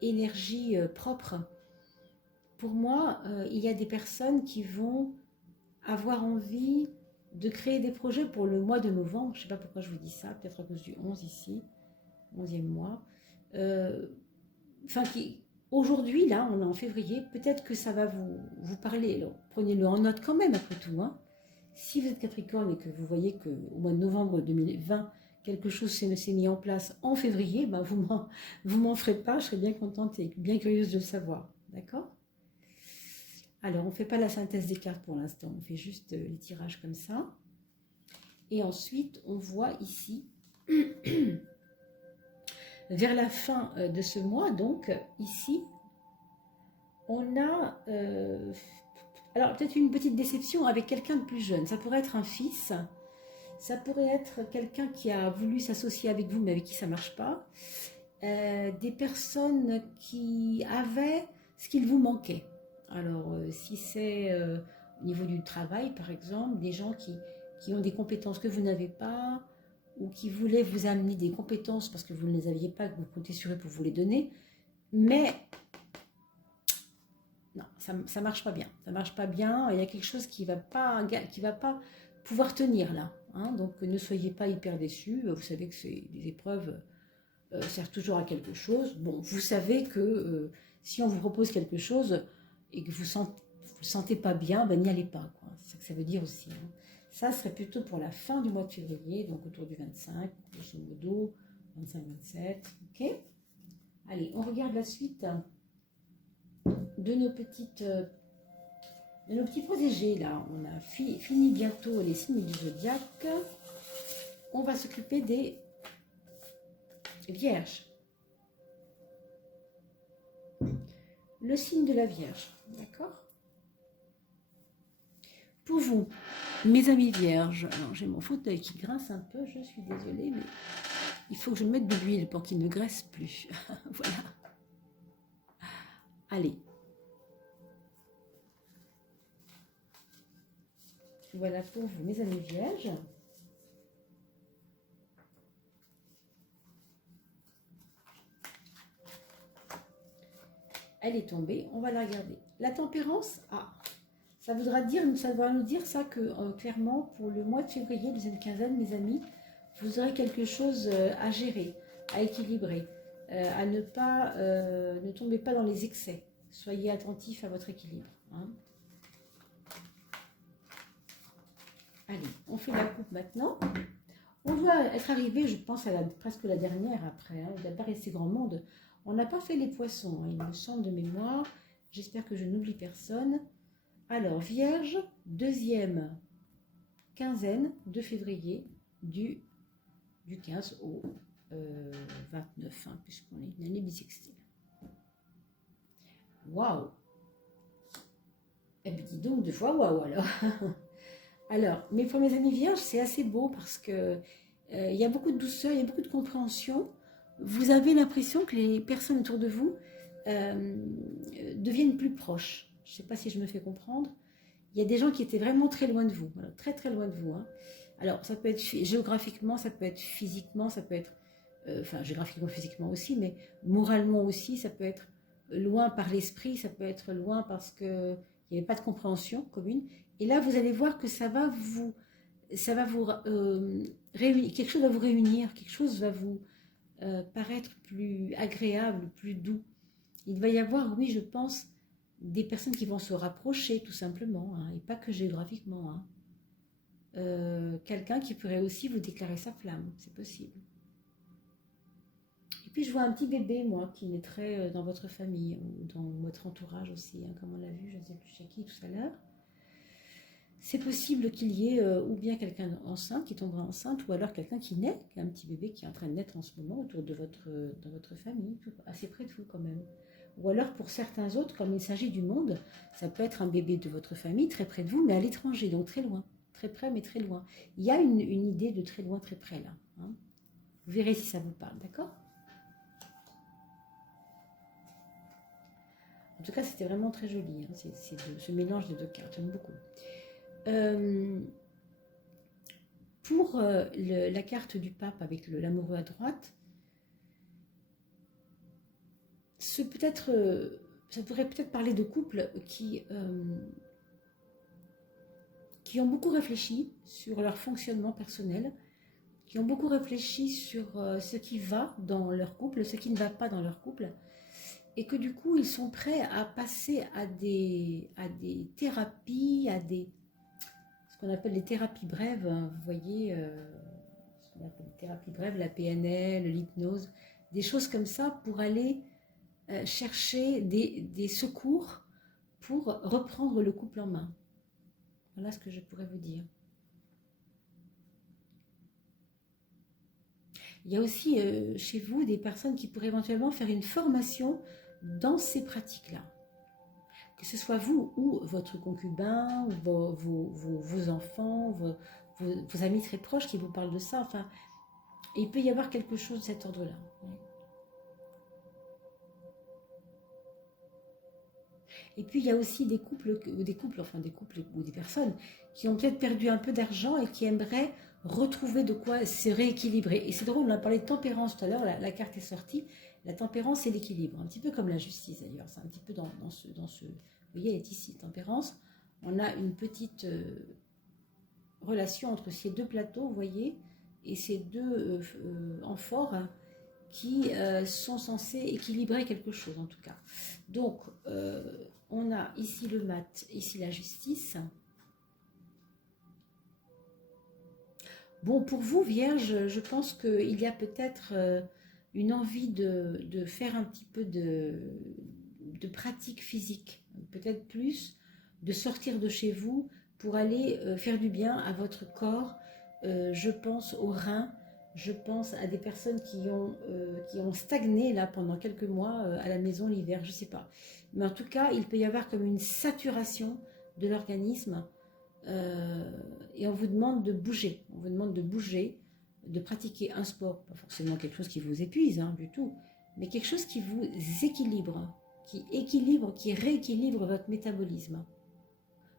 énergie propre. Pour moi, il y a des personnes qui vont avoir envie de créer des projets pour le mois de novembre. Je ne sais pas pourquoi je vous dis ça, peut-être à cause du 11 ici, 11e mois. Aujourd'hui, là, on est en février, peut-être que ça va vous parler. Alors, prenez-le en note quand même, après tout, hein. Si vous êtes Capricorne et que vous voyez qu'au mois de novembre 2020, quelque chose s'est mis en place en février, ben vous m'en ferez pas, je serais bien contente et bien curieuse de le savoir. D'accord? Alors, on ne fait pas la synthèse des cartes pour l'instant, on fait juste les tirages comme ça. Et ensuite, on voit ici, vers la fin de ce mois, donc ici, on a alors peut-être une petite déception avec quelqu'un de plus jeune. Ça pourrait être un fils, ça pourrait être quelqu'un qui a voulu s'associer avec vous mais avec qui ça ne marche pas. Des personnes qui avaient ce qu'il vous manquait. Alors si c'est au niveau du travail par exemple, des gens qui ont des compétences que vous n'avez pas ou qui voulaient vous amener des compétences parce que vous ne les aviez pas, que vous comptez sur eux pour vous les donner, mais non, ça ne marche pas bien. Ça marche pas bien. Il y a quelque chose qui va pas pouvoir tenir là. Hein. Donc ne soyez pas hyper déçus. Vous savez que des épreuves servent toujours à quelque chose. Bon, vous savez que si on vous propose quelque chose et que vous ne sentez pas bien, ben, n'y allez pas. C'est ce que ça veut dire aussi. Hein. Ça serait plutôt pour la fin du mois de février, donc autour du 25, grosso modo, 25-27. Ok. Allez, on regarde la suite de nos petits protégés là. On a fini bientôt les signes du zodiaque. On va s'occuper des vierges. Le signe de la Vierge, d'accord? Pour vous, mes amis vierges, alors j'ai mon fauteuil qui grince un peu, je suis désolée, mais il faut que je mette de l'huile pour qu'il ne graisse plus. Voilà. Allez. Voilà pour vous, mes amis vierges. Elle est tombée, on va la regarder. La tempérance, ça voudra nous dire ça que clairement, pour le mois de février, deuxième quinzaine, mes amis, vous aurez quelque chose à gérer, à équilibrer, à ne tombez pas dans les excès. Soyez attentifs à votre équilibre. Hein. Allez, on fait la coupe maintenant. On doit être arrivé, je pense, à presque la dernière après. Hein. Il ne doit pas rester grand monde. On n'a pas fait les poissons, hein, il me semble de mémoire. J'espère que je n'oublie personne. Alors, Vierge, deuxième quinzaine de février du 15 au 29, hein, puisqu'on est une année bissextile. Waouh! Eh bien, dis donc, deux fois waouh alors. Alors, mes premiers amis vierges, c'est assez beau parce que il y a beaucoup de douceur, il y a beaucoup de compréhension. Vous avez l'impression que les personnes autour de vous deviennent plus proches. Je ne sais pas si je me fais comprendre. Il y a des gens qui étaient vraiment très loin de vous, voilà, très très loin de vous. Hein. Alors, ça peut être géographiquement, ça peut être physiquement, ça peut être, enfin géographiquement, physiquement aussi, mais moralement aussi, ça peut être loin par l'esprit, ça peut être loin parce qu'il n'y avait pas de compréhension commune. Et là, vous allez voir que ça va vous réunir, quelque chose va vous réunir, quelque chose va vous paraître plus agréable, plus doux. Il va y avoir, oui, je pense, des personnes qui vont se rapprocher tout simplement, hein, et pas que géographiquement. Hein. Quelqu'un qui pourrait aussi vous déclarer sa flamme, c'est possible. Et puis je vois un petit bébé, moi, qui naîtrait dans votre famille ou dans votre entourage aussi, hein, comme on l'a vu, je ne sais plus chez qui tout à l'heure. C'est possible qu'il y ait ou bien quelqu'un enceinte qui tombera enceinte, ou alors quelqu'un qui naît, un petit bébé qui est en train de naître en ce moment autour de dans votre famille, assez près de vous quand même. Ou alors pour certains autres, comme il s'agit du monde, ça peut être un bébé de votre famille très près de vous, mais à l'étranger, donc très loin. Très près, mais très loin. Il y a une idée de très loin, très près là. Hein. Vous verrez si ça vous parle, d'accord? En tout cas, c'était vraiment très joli, hein, ce mélange des deux cartes, j'aime beaucoup. Pour la carte du pape avec l'amoureux à droite, ça pourrait peut-être parler de couples qui ont beaucoup réfléchi sur leur fonctionnement personnel, qui ont beaucoup réfléchi sur ce qui va dans leur couple, ce qui ne va pas dans leur couple, et que du coup, ils sont prêts à passer à des thérapies, ce qu'on appelle les thérapies brèves, hein, vous voyez, ce qu'on appelle les thérapies brèves, la PNL, l'hypnose, des choses comme ça pour aller chercher des secours pour reprendre le couple en main. Voilà ce que je pourrais vous dire. Il y a aussi chez vous des personnes qui pourraient éventuellement faire une formation dans ces pratiques-là. Que ce soit vous ou votre concubin, ou vos enfants, vos amis très proches qui vous parlent de ça. Enfin, il peut y avoir quelque chose de cet ordre-là. Et puis il y a aussi des couples ou des personnes qui ont peut-être perdu un peu d'argent et qui aimeraient retrouver de quoi se rééquilibrer. Et c'est drôle, on a parlé de tempérance tout à l'heure, la carte est sortie. La tempérance, c'est l'équilibre, un petit peu comme la justice d'ailleurs. C'est un petit peu dans ce... Vous voyez, elle est ici, tempérance. On a une petite relation entre ces deux plateaux, vous voyez, et ces deux amphores qui sont censés équilibrer quelque chose en tout cas. Donc, on a ici le mat, ici la justice. Bon, pour vous, Vierge, je pense qu'il y a peut-être une envie de faire un petit peu de pratique physique, peut-être plus, de sortir de chez vous pour aller faire du bien à votre corps. Je pense aux reins, je pense à des personnes qui ont stagné là pendant quelques mois à la maison l'hiver, je ne sais pas. Mais en tout cas, il peut y avoir comme une saturation de l'organisme. Et on vous demande de bouger, de pratiquer un sport, pas forcément quelque chose qui vous épuise du tout, mais quelque chose qui vous équilibre, qui rééquilibre votre métabolisme.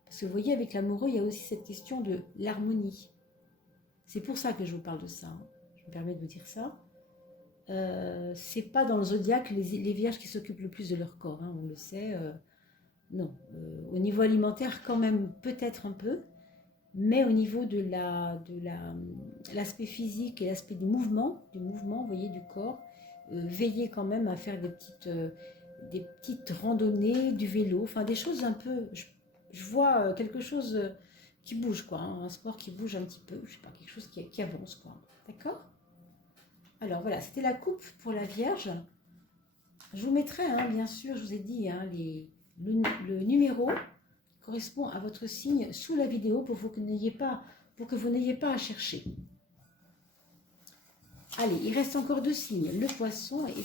Parce que vous voyez, avec l'amoureux, il y a aussi cette question de l'harmonie. C'est pour ça que je vous parle de ça. Je me permets de vous dire ça. C'est pas dans le zodiaque les vierges qui s'occupent le plus de leur corps, on le sait. Non, au niveau alimentaire quand même peut-être un peu, mais au niveau de l'aspect physique et l'aspect du mouvement, vous voyez, du corps, veillez quand même à faire des petites randonnées, du vélo, enfin des choses un peu, je vois quelque chose qui bouge quoi, un sport qui bouge un petit peu, je sais pas, quelque chose qui avance quoi, d'accord? Alors voilà, c'était la coupe pour la Vierge. Je vous mettrai, bien sûr, je vous ai dit, le numéro correspond à votre signe sous la vidéo pour que vous n'ayez pas à chercher. Allez, il reste encore deux signes, le poisson et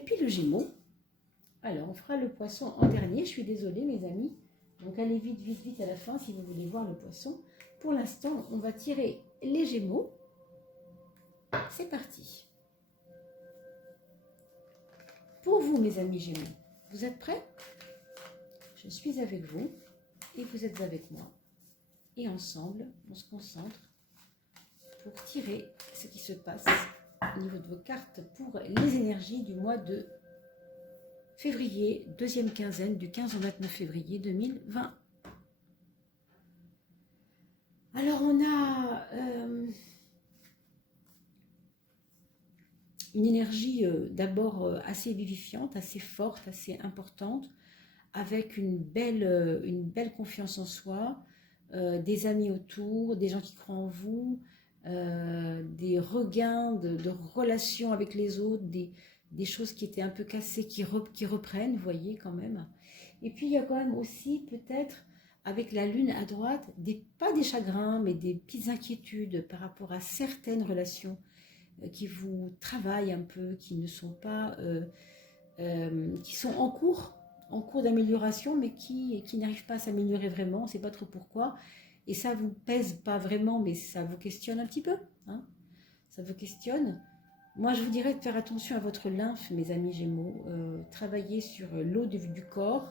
puis le Gémeaux. Alors, on fera le poisson en dernier, je suis désolée mes amis. Donc allez vite, vite, vite à la fin si vous voulez voir le poisson. Pour l'instant, on va tirer les Gémeaux. C'est parti. Pour vous mes amis Gémeaux, vous êtes prêts? Je suis avec vous et vous êtes avec moi. Et ensemble, on se concentre pour tirer ce qui se passe au niveau de vos cartes pour les énergies du mois de février, deuxième quinzaine du 15 au 29 février 2020. Alors on a une énergie d'abord assez vivifiante, assez forte, assez importante, avec une belle confiance en soi, des amis autour, des gens qui croient en vous, des regains de relations avec les autres, des choses qui étaient un peu cassées, qui reprennent, vous voyez quand même. Et puis il y a quand même aussi peut-être, avec la lune à droite, pas des chagrins, mais des petites inquiétudes par rapport à certaines relations qui vous travaillent un peu, qui ne sont pas, qui sont en cours d'amélioration, mais qui n'arrivent pas à s'améliorer vraiment, on ne sait pas trop pourquoi. Et ça vous pèse pas vraiment, mais ça vous questionne un petit peu. Ça vous questionne. Moi, je vous dirais de faire attention à votre lymphe, mes amis Gémeaux. Travaillez sur l'eau du corps.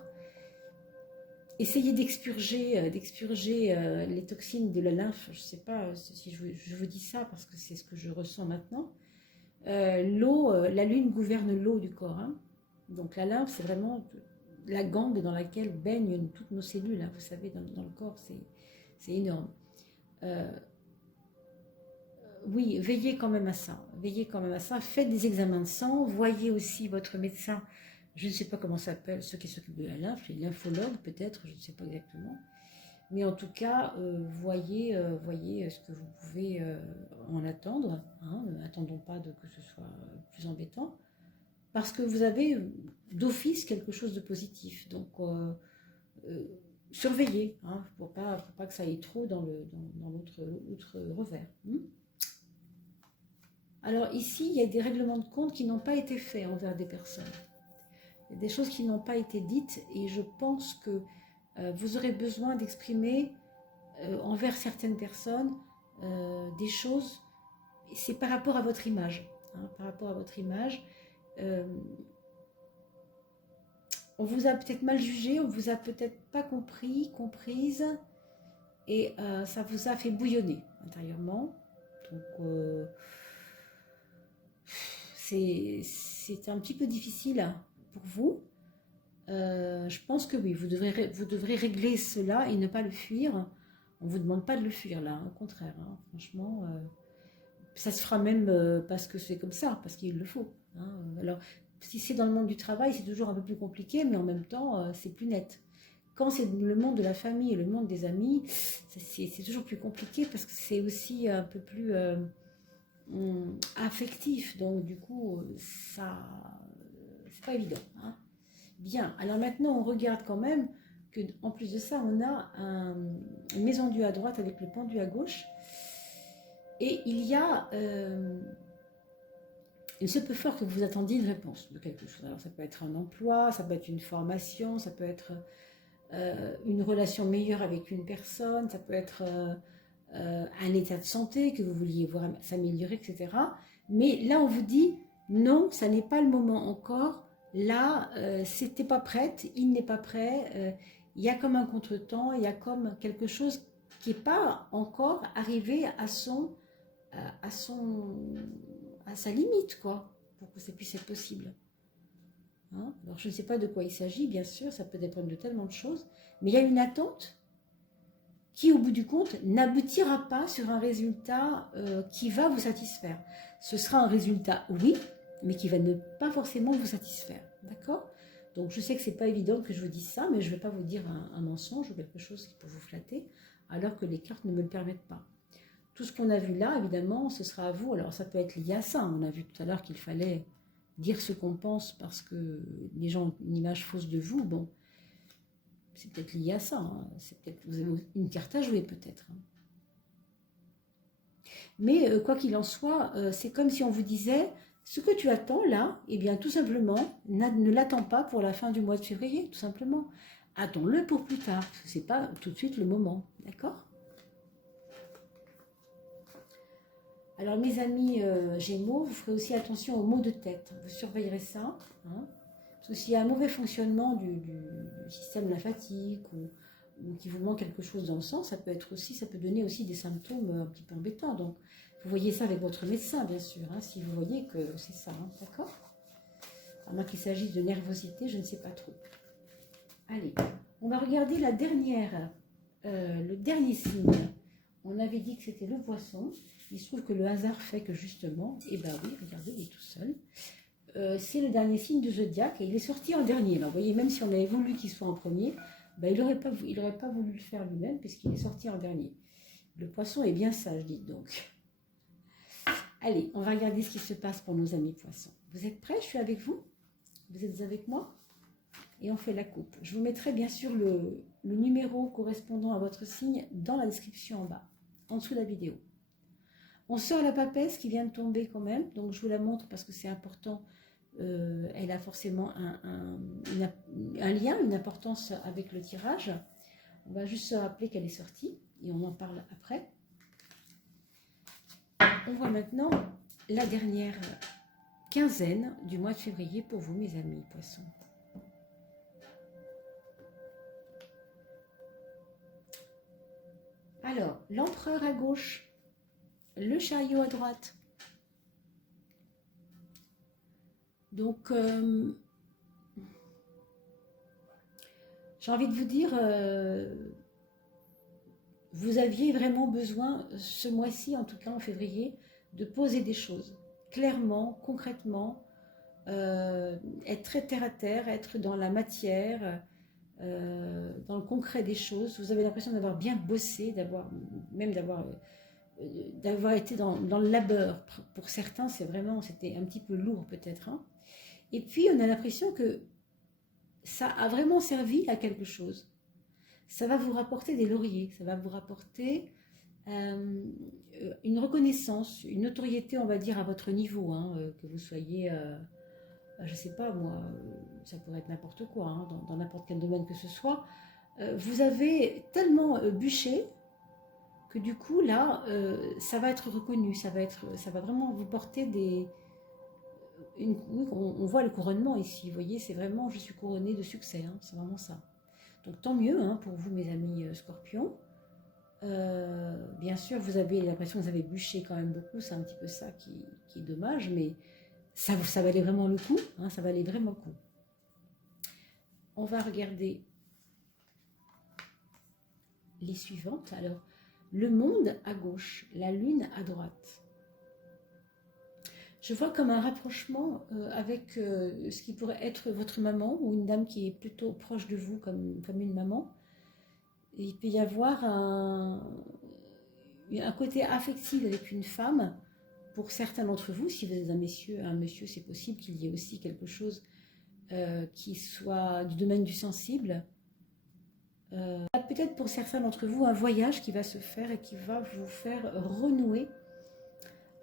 Essayez d'expurger les toxines de la lymphe. Je ne sais pas si je vous dis ça, parce que c'est ce que je ressens maintenant. L'eau, la lune gouverne l'eau du corps. Donc la lymphe, c'est vraiment la gangue dans laquelle baignent toutes nos cellules. Vous savez, dans le corps, c'est énorme. oui, veillez quand même à ça. Veillez quand même à ça. Faites des examens de sang. Voyez aussi votre médecin. Je ne sais pas comment ça s'appelle, ceux qui s'occupent de la lymphe, les lymphologues peut-être, je ne sais pas exactement. Mais en tout cas, voyez ce que vous pouvez en attendre. Hein. Attendons pas que ce soit plus embêtant. Parce que vous avez d'office quelque chose de positif. Donc, surveillez, hein, pour pas que ça aille trop dans l'autre revers. Alors ici, il y a des règlements de compte qui n'ont pas été faits envers des personnes. Il y a des choses qui n'ont pas été dites et je pense que vous aurez besoin d'exprimer envers certaines personnes des choses. C'est par rapport à votre image. Hein, par rapport à votre image. On vous a peut-être mal jugé, on vous a peut-être pas comprise, et ça vous a fait bouillonner intérieurement. Donc c'est un petit peu difficile pour vous. Je pense que oui, vous devrez régler cela et ne pas le fuir. On ne vous demande pas de le fuir là, au contraire. Hein, franchement, ça se fera même parce que c'est comme ça, parce qu'il le faut. Hein. Alors, si c'est dans le monde du travail, c'est toujours un peu plus compliqué, mais en même temps, c'est plus net. Quand c'est le monde de la famille et le monde des amis, c'est toujours plus compliqué parce que c'est aussi un peu plus affectif. Donc, du coup, ça, c'est pas évident. Hein. Bien, alors maintenant, on regarde quand même qu'en plus de ça, on a une maison Dieu à droite avec le pendu à gauche. Et il y a... il se peut fort que vous attendiez une réponse de quelque chose. Alors ça peut être un emploi, ça peut être une formation, ça peut être une relation meilleure avec une personne, ça peut être un état de santé que vous vouliez voir s'améliorer, etc. Mais là, on vous dit, non, ça n'est pas le moment encore. Là, c'était pas prête, il n'est pas prêt. Il y a comme un contretemps, il y a comme quelque chose qui n'est pas encore arrivé à sa limite, quoi, pour que ça puisse être possible. Hein. Alors, je ne sais pas de quoi il s'agit, bien sûr, ça peut dépendre de tellement de choses, mais il y a une attente qui, au bout du compte, n'aboutira pas sur un résultat qui va vous satisfaire. Ce sera un résultat, oui, mais qui va ne pas forcément vous satisfaire. D'accord? Donc, je sais que ce n'est pas évident que je vous dise ça, mais je ne vais pas vous dire un mensonge ou quelque chose qui peut vous flatter, alors que les cartes ne me le permettent pas. Tout ce qu'on a vu là, évidemment, ce sera à vous. Alors, ça peut être lié à ça. On a vu tout à l'heure qu'il fallait dire ce qu'on pense parce que les gens ont une image fausse de vous. Bon, c'est peut-être lié à ça. Hein. C'est peut-être, vous avez une carte à jouer, peut-être. Hein. Mais quoi qu'il en soit, c'est comme si on vous disait, ce que tu attends là, eh bien, tout simplement, ne l'attends pas pour la fin du mois de février, tout simplement. Attends-le pour plus tard. Ce n'est pas tout de suite le moment. D'accord ? Alors mes amis Gémeaux, vous ferez aussi attention aux maux de tête. Vous surveillerez ça. Hein, parce que s'il y a un mauvais fonctionnement du système lymphatique ou qu'il vous manque quelque chose dans le sang, ça peut donner aussi des symptômes un petit peu embêtants. Donc vous voyez ça avec votre médecin, bien sûr, hein, si vous voyez que c'est ça. Hein, d'accord ? À moins qu'il s'agisse de nervosité, je ne sais pas trop. Allez, on va regarder le dernier signe. On avait dit que c'était le poisson. Il se trouve que le hasard fait que justement, et ben oui, regardez, il est tout seul. C'est le dernier signe du zodiaque et il est sorti en dernier. Alors, vous voyez, même si on avait voulu qu'il soit en premier, ben, il n'aurait pas voulu le faire lui-même puisqu'il est sorti en dernier. Le poisson est bien sage, dites donc. Allez, on va regarder ce qui se passe pour nos amis poissons. Vous êtes prêts? Je suis avec vous? Vous êtes avec moi? Et on fait la coupe. Je vous mettrai bien sûr le numéro correspondant à votre signe dans la description en bas, en dessous de la vidéo. On sort la papesse qui vient de tomber quand même, donc je vous la montre parce que c'est important. Elle a forcément un lien, une importance avec le tirage. On va juste se rappeler qu'elle est sortie et on en parle après. On voit maintenant la dernière quinzaine du mois de février pour vous, mes amis poissons. Alors, l'empereur à gauche, le chariot à droite. Donc, j'ai envie de vous dire, vous aviez vraiment besoin, ce mois-ci, en tout cas en février, de poser des choses clairement, concrètement, être très terre à terre, être dans la matière, dans le concret des choses. Vous avez l'impression d'avoir bien bossé, d'avoir été dans le labeur. Pour certains, c'était un petit peu lourd peut-être, hein. Et puis, on a l'impression que ça a vraiment servi à quelque chose. Ça va vous rapporter des lauriers, ça va vous rapporter une reconnaissance, une notoriété, on va dire, à votre niveau, hein, que vous soyez, je ne sais pas moi, ça pourrait être n'importe quoi, hein, dans n'importe quel domaine que ce soit. Vous avez tellement bûché que du coup, là, ça va être reconnu, ça va vraiment vous porter oui, on voit le couronnement ici, vous voyez, c'est vraiment, je suis couronnée de succès, hein, c'est vraiment ça. Donc tant mieux, hein, pour vous, mes amis scorpions. Bien sûr, vous avez l'impression que vous avez bûché quand même beaucoup, c'est un petit peu ça qui est dommage, mais ça valait vraiment le coup, hein, ça valait vraiment le coup. On va regarder les suivantes. Alors, le monde à gauche, la lune à droite. Je vois comme un rapprochement avec ce qui pourrait être votre maman ou une dame qui est plutôt proche de vous comme une maman. Et il peut y avoir un côté affectif avec une femme. Pour certains d'entre vous, si vous êtes un monsieur, c'est possible qu'il y ait aussi quelque chose qui soit du domaine du sensible. Peut-être pour certains d'entre vous, un voyage qui va se faire et qui va vous faire renouer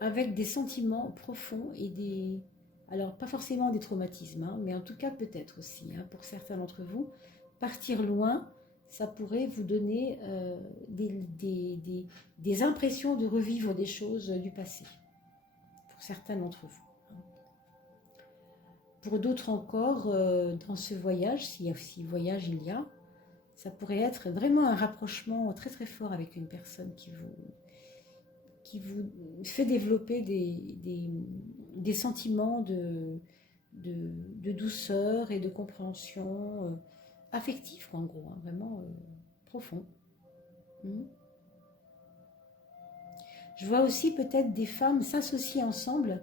avec des sentiments profonds et alors pas forcément des traumatismes, hein, mais en tout cas peut-être aussi, hein, pour certains d'entre vous, partir loin, ça pourrait vous donner des impressions de revivre des choses du passé, pour certains d'entre vous. Pour d'autres encore, dans ce voyage, si voyage il y a, ça pourrait être vraiment un rapprochement très très fort avec une personne qui vous fait développer des sentiments de douceur et de compréhension affectif, en gros, hein, vraiment profond. Je vois aussi peut-être des femmes s'associer ensemble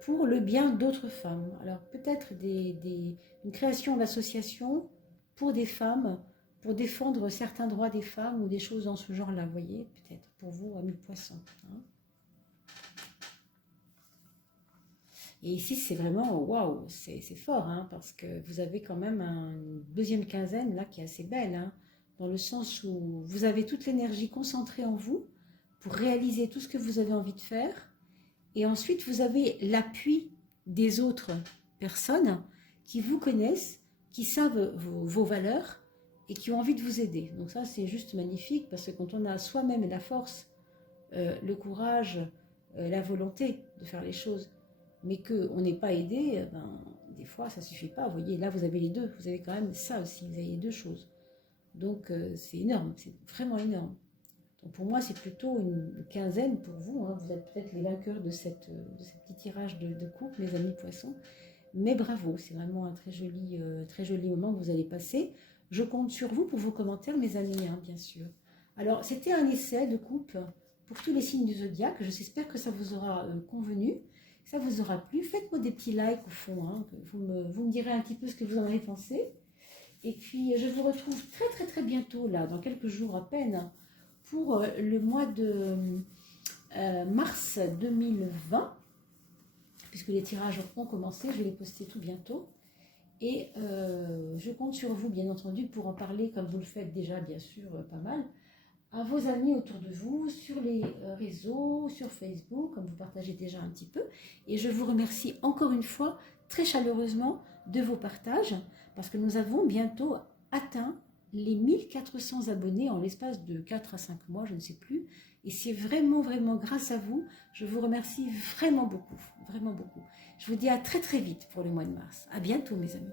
pour le bien d'autres femmes. Alors peut-être une création d'associations pour des femmes, pour défendre certains droits des femmes ou des choses dans ce genre-là, vous voyez, peut-être pour vous, amis poissons. Hein. Et ici, c'est vraiment, waouh, c'est fort, hein, parce que vous avez quand même une deuxième quinzaine là qui est assez belle, hein, dans le sens où vous avez toute l'énergie concentrée en vous pour réaliser tout ce que vous avez envie de faire. Et ensuite, vous avez l'appui des autres personnes qui vous connaissent, qui savent vos valeurs et qui ont envie de vous aider. Donc ça, c'est juste magnifique parce que quand on a soi-même la force, le courage, la volonté de faire les choses, mais qu'on n'est pas aidé, des fois, ça ne suffit pas. Vous voyez, là, vous avez les deux. Vous avez quand même ça aussi, vous avez les deux choses. Donc, c'est énorme, c'est vraiment énorme. Donc pour moi, c'est plutôt une quinzaine pour vous. Hein. Vous êtes peut-être les vainqueurs de ce petit tirage de coupe, mes amis poissons. Mais bravo, c'est vraiment un très joli moment que vous allez passer. Je compte sur vous pour vos commentaires, mes amis, hein, bien sûr. Alors, c'était un essai de coupe pour tous les signes du zodiaque. J'espère que ça vous aura convenu, ça vous aura plu. Faites-moi des petits likes au fond. Hein, vous me direz un petit peu ce que vous en avez pensé. Et puis, je vous retrouve très, très, très bientôt, là, dans quelques jours à peine, pour le mois de mars 2020, puisque les tirages ont commencé, je vais les poster tout bientôt. Et je compte sur vous, bien entendu, pour en parler, comme vous le faites déjà, bien sûr, pas mal, à vos amis autour de vous, sur les réseaux, sur Facebook, comme vous partagez déjà un petit peu. Et je vous remercie encore une fois, très chaleureusement, de vos partages, parce que nous avons bientôt atteint les 1400 abonnés en l'espace de 4 à 5 mois, je ne sais plus. Et c'est vraiment, vraiment grâce à vous. Je vous remercie vraiment beaucoup, vraiment beaucoup. Je vous dis à très, très vite pour le mois de mars. À bientôt, mes amis.